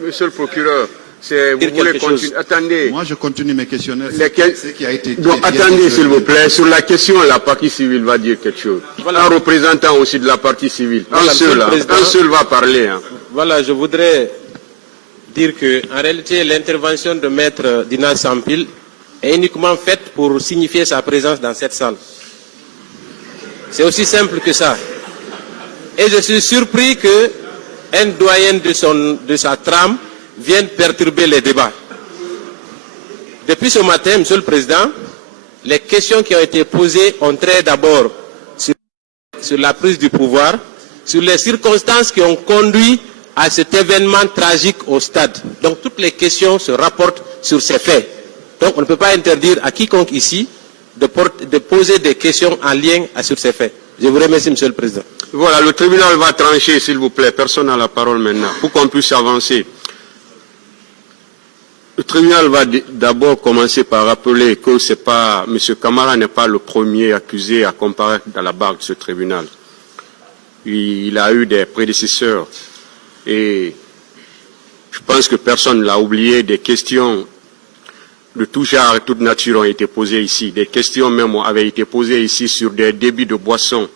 Monsieur le procureur, vous voulez continuer? Attendez. Moi, je continue mes questionnaires. Donc, attendez, s'il vous plaît. Sur la question, la partie civile va dire quelque chose. Voilà. Un représentant aussi de la partie civile. Voilà, un seul va parler. Hein. Voilà, je voudrais dire que, en réalité, l'intervention de Maître Dina Sampil est uniquement faite pour signifier sa présence dans cette salle. C'est aussi simple que ça. Et je suis surpris qu'un doyen de sa trame vienne perturber les débats. Depuis ce matin, Monsieur le Président, les questions qui ont été posées ont trait d'abord sur la prise du pouvoir, sur les circonstances qui ont conduit à cet événement tragique au stade. Donc toutes les questions se rapportent sur ces faits. Donc on ne peut pas interdire à quiconque ici de poser des questions en lien sur ces faits. Je vous remercie, Monsieur le Président. Voilà, le tribunal va trancher, s'il vous plaît. Personne n'a la parole maintenant, pour qu'on puisse avancer. Le tribunal va d'abord commencer par rappeler que M. Camara n'est pas le premier accusé à comparaître dans la barre de ce tribunal. Il a eu des prédécesseurs et je pense que personne ne l'a oublié. Des questions de tout genre et toute nature ont été posées ici. Des questions même avaient été posées ici sur des débits de boissons,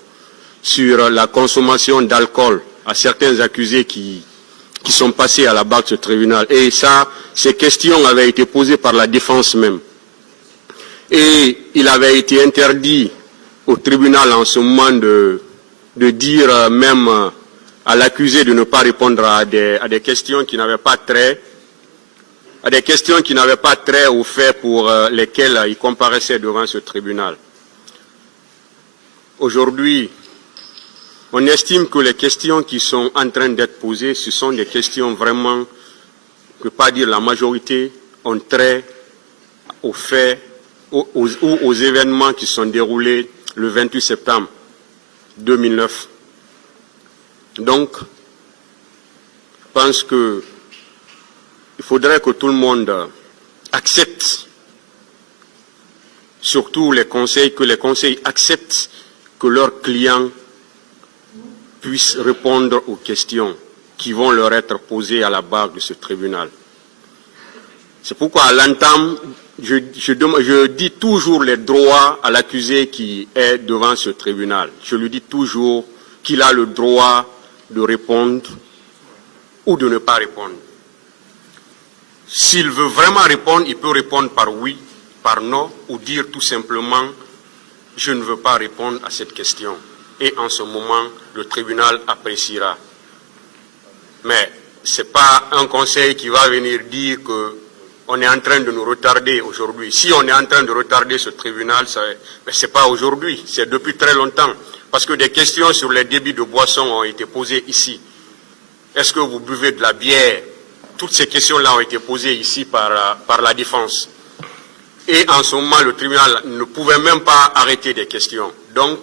sur la consommation d'alcool à certains accusés qui sont passés à la barre de ce tribunal. Et ça, ces questions avaient été posées par la défense même. Et il avait été interdit au tribunal en ce moment de dire même à l'accusé de ne pas répondre à des questions qui n'avaient pas trait aux faits pour lesquels il comparaissait devant ce tribunal. Aujourd'hui, on estime que les questions qui sont en train d'être posées, ce sont des questions vraiment, je ne peux pas dire la majorité, ont trait aux faits ou aux événements qui sont déroulés le 28 septembre 2009. Donc, je pense qu'il faudrait que tout le monde accepte, surtout que les conseils acceptent que leurs clients puissent répondre aux questions qui vont leur être posées à la barre de ce tribunal. C'est pourquoi à l'entame, je dis toujours les droits à l'accusé qui est devant ce tribunal. Je lui dis toujours qu'il a le droit de répondre ou de ne pas répondre. S'il veut vraiment répondre, il peut répondre par oui, par non, ou dire tout simplement « je ne veux pas répondre à cette question ». Et en ce moment, le tribunal appréciera. Mais ce n'est pas un conseil qui va venir dire qu'on est en train de nous retarder aujourd'hui. Si on est en train de retarder ce tribunal, ce n'est pas aujourd'hui, c'est depuis très longtemps. Parce que des questions sur les débits de boissons ont été posées ici. Est-ce que vous buvez de la bière? Toutes ces questions-là ont été posées ici par la défense. Et en ce moment, le tribunal ne pouvait même pas arrêter des questions. Donc,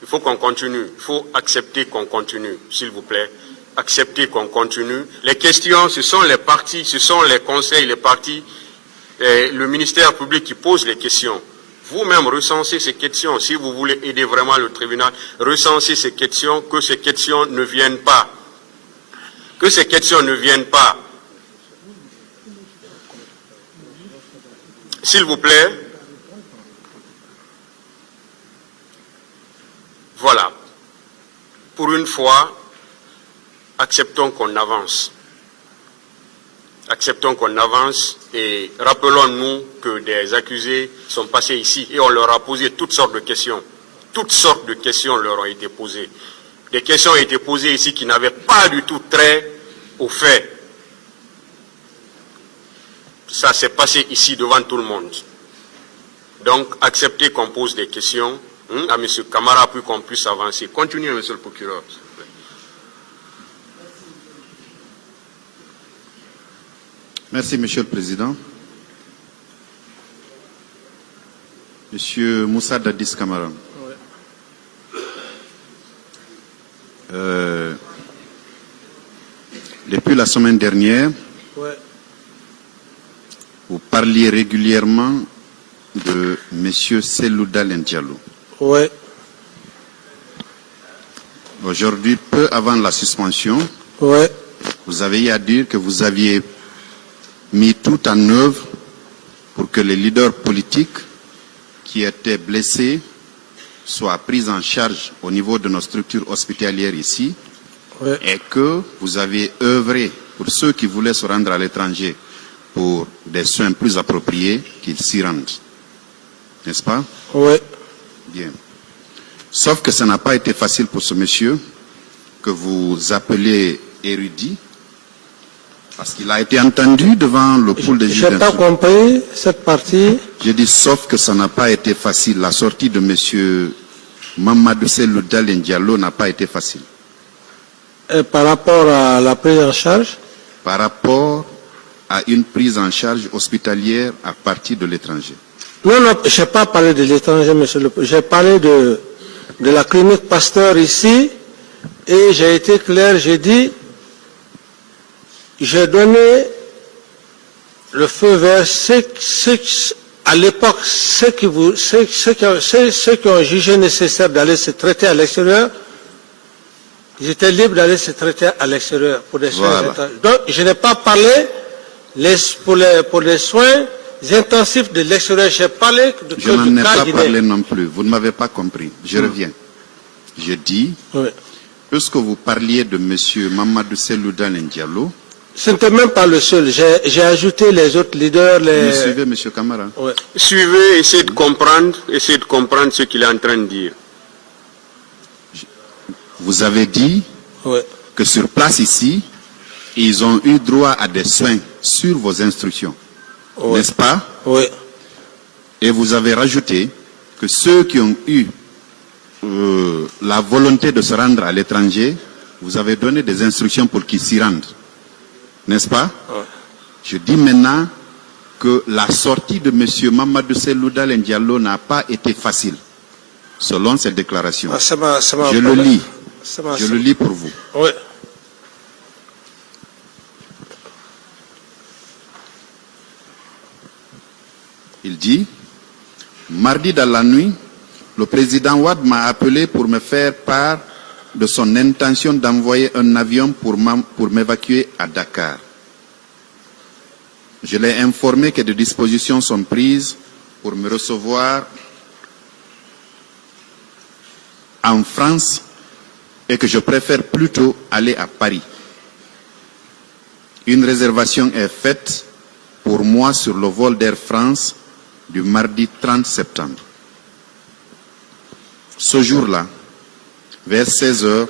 il faut qu'on continue. Il faut accepter qu'on continue, s'il vous plaît. Accepter qu'on continue. Les questions, ce sont les partis, ce sont les conseils, les partis, le ministère public qui pose les questions. Vous-même recensez ces questions. Si vous voulez aider vraiment le tribunal, recensez ces questions, que ces questions ne viennent pas. Que ces questions ne viennent pas. S'il vous plaît. Voilà. Pour une fois, acceptons qu'on avance. Acceptons qu'on avance et rappelons-nous que des accusés sont passés ici et on leur a posé toutes sortes de questions. Toutes sortes de questions leur ont été posées. Des questions ont été posées ici qui n'avaient pas du tout trait aux faits. Ça s'est passé ici devant tout le monde. Donc, acceptez qu'on pose des questions à M. Camara pour qu'on puisse avancer. Continuez, M. le procureur. s'il vous plaît. Merci, Monsieur le Président. Monsieur Moussa Dadis Camara. Depuis la semaine dernière, vous parliez régulièrement de M. Selouda Diallo. Oui. Aujourd'hui, peu avant la suspension, vous avez eu à dire que vous aviez mis tout en œuvre pour que les leaders politiques qui étaient blessés soient pris en charge au niveau de nos structures hospitalières ici, et que vous avez œuvré pour ceux qui voulaient se rendre à l'étranger pour des soins plus appropriés, qu'ils s'y rendent. N'est-ce pas? Oui. Bien. Sauf que ça n'a pas été facile pour ce monsieur que vous appelez érudit, parce qu'il a été entendu devant le pool de juges. Je n'ai pas compris cette partie. J'ai dit sauf que ça n'a pas été facile. La sortie de monsieur Mamadou Selouda Diallo n'a pas été facile. Et par rapport à la prise en charge? Par rapport à une prise en charge hospitalière à partir de l'étranger. Non, non, je n'ai pas parlé de l'étranger, monsieur le président. J'ai parlé de la clinique Pasteur ici, et j'ai été clair, j'ai dit, j'ai donné le feu vert, à l'époque, ceux qui ont jugé nécessaire d'aller se traiter à l'extérieur, ils étaient libres d'aller se traiter à l'extérieur pour des soins. Voilà. Donc, je n'ai pas parlé pour les soins intensifs de l'extérieur. J'ai parlé de Je n'en ai pas parlé non plus. Vous ne m'avez pas compris. Je reviens. Je dis, puisque vous parliez de M. Mamadou Selouda Diallo. Ce n'était même pas le seul. J'ai ajouté les autres leaders. Vous me suivez, M. Camara? Suivez, essayez de comprendre ce qu'il est en train de dire. Vous avez dit que sur place ici, ils ont eu droit à des soins sur vos instructions. N'est-ce pas? Oui. Et vous avez rajouté que ceux qui ont eu la volonté de se rendre à l'étranger, vous avez donné des instructions pour qu'ils s'y rendent. N'est-ce pas? Je dis maintenant que la sortie de M. Mamadou Selouda Diallo n'a pas été facile, selon cette déclaration. Je le lis. Je le lis pour vous. Oui. Il dit, mardi dans la nuit, le président Wade m'a appelé pour me faire part de son intention d'envoyer un avion pour m'évacuer à Dakar. Je l'ai informé que des dispositions sont prises pour me recevoir en France et que je préfère plutôt aller à Paris. Une réservation est faite pour moi sur le vol d'Air France du mardi 30 septembre. Ce jour-là, vers 16 heures,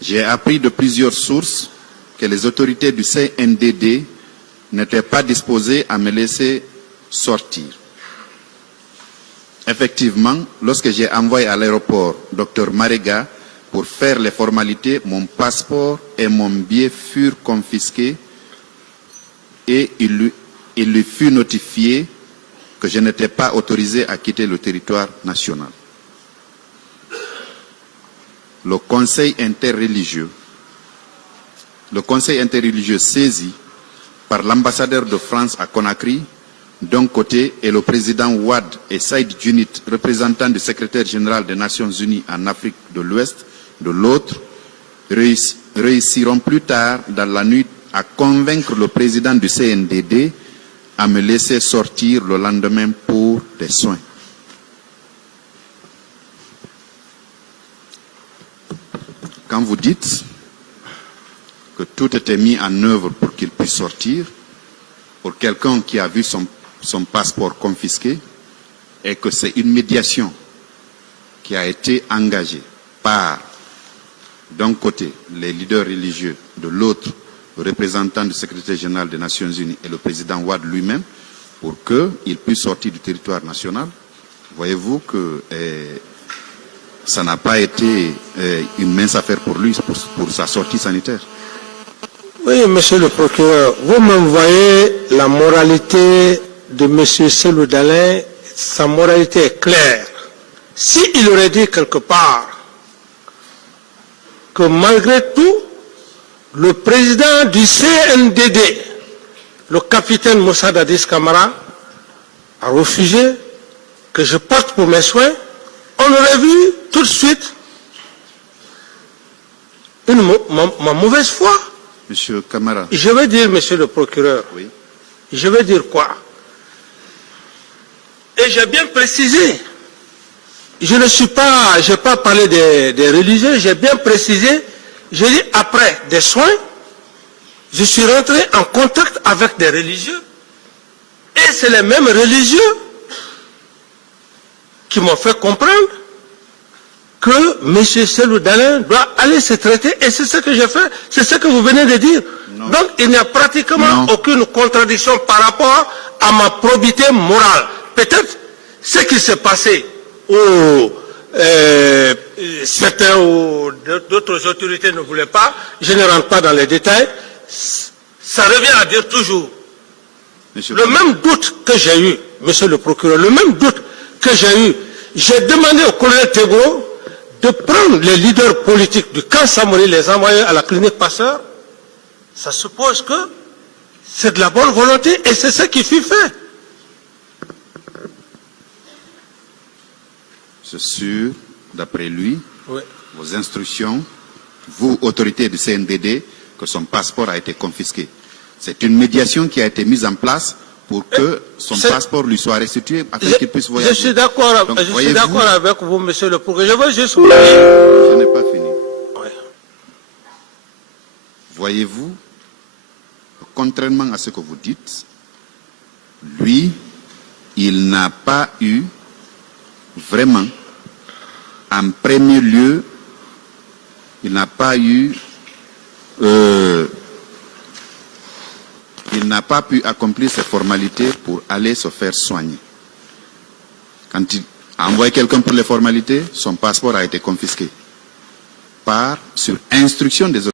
j'ai appris de plusieurs sources que les autorités du CNDD n'étaient pas disposées à me laisser sortir. Effectivement, lorsque j'ai envoyé à l'aéroport Dr Marega pour faire les formalités, mon passeport et mon billet furent confisqués et il lui fut notifié que je n'étais pas autorisé à quitter le territoire national. Le Conseil interreligieux saisi par l'ambassadeur de France à Conakry, d'un côté, et le président Wade et Saïd Djounit, représentant du secrétaire général des Nations Unies en Afrique de l'Ouest, de l'autre, réussiront plus tard dans la nuit à convaincre le président du CNDD à me laisser sortir le lendemain pour des soins. Quand vous dites que tout était mis en œuvre pour qu'il puisse sortir, pour quelqu'un qui a vu son passeport confisqué, et que c'est une médiation qui a été engagée par, d'un côté, les leaders religieux, de l'autre, le représentant du secrétaire général des Nations Unies et le président Wade lui-même, pour qu'il puisse sortir du territoire national. Voyez-vous que ça n'a pas été une mince affaire pour lui, pour sa sortie sanitaire. Oui, monsieur le procureur, vous-même voyez la moralité de monsieur Cellou Dalein, sa moralité est claire. S'il aurait dit quelque part que malgré tout, le président du CNDD, le capitaine Moussa Dadis Camara, a refusé que je parte pour mes soins, on aurait vu tout de suite ma mauvaise foi. Monsieur Camara. Je vais dire, monsieur le procureur, oui. Je vais dire quoi? Et j'ai bien précisé, je n'ai pas parlé des religieux, j'ai bien précisé, j'ai dit après des soins, je suis rentré en contact avec des religieux, et c'est les mêmes religieux qui m'ont fait comprendre que M. Cellou Dalein doit aller se traiter, et c'est ce que j'ai fait, c'est ce que vous venez de dire. Non. Donc il n'y a pratiquement aucune contradiction par rapport à ma probité morale. Peut-être ce qui s'est passé où certains ou d'autres autorités ne voulaient pas, je ne rentre pas dans les détails, ça revient à dire toujours. Le même doute que j'ai eu, monsieur le procureur, le même doute que j'ai eu, j'ai demandé au colonel Thébault de prendre les leaders politiques du camp Samori, les envoyer à la clinique Pasteur. Ça suppose que c'est de la bonne volonté et c'est ce qui fut fait. C'est sûr, d'après lui, oui. Vos instructions, vous, autorité du CNDD, que son passeport a été confisqué. C'est une médiation qui a été mise en place pour que son passeport lui soit restitué afin qu'il puisse voyager. Je suis d'accord avec vous, monsieur le procureur. Je veux juste vous dire. Je n'ai pas fini. Oui. Voyez-vous, contrairement à ce que vous dites, lui, il n'a pas eu vraiment, en premier lieu, il n'a pas eu, il n'a pas pu accomplir ses formalités pour aller se faire soigner. Quand il a envoyé quelqu'un pour les formalités, son passeport a été confisqué sur instruction des autorités.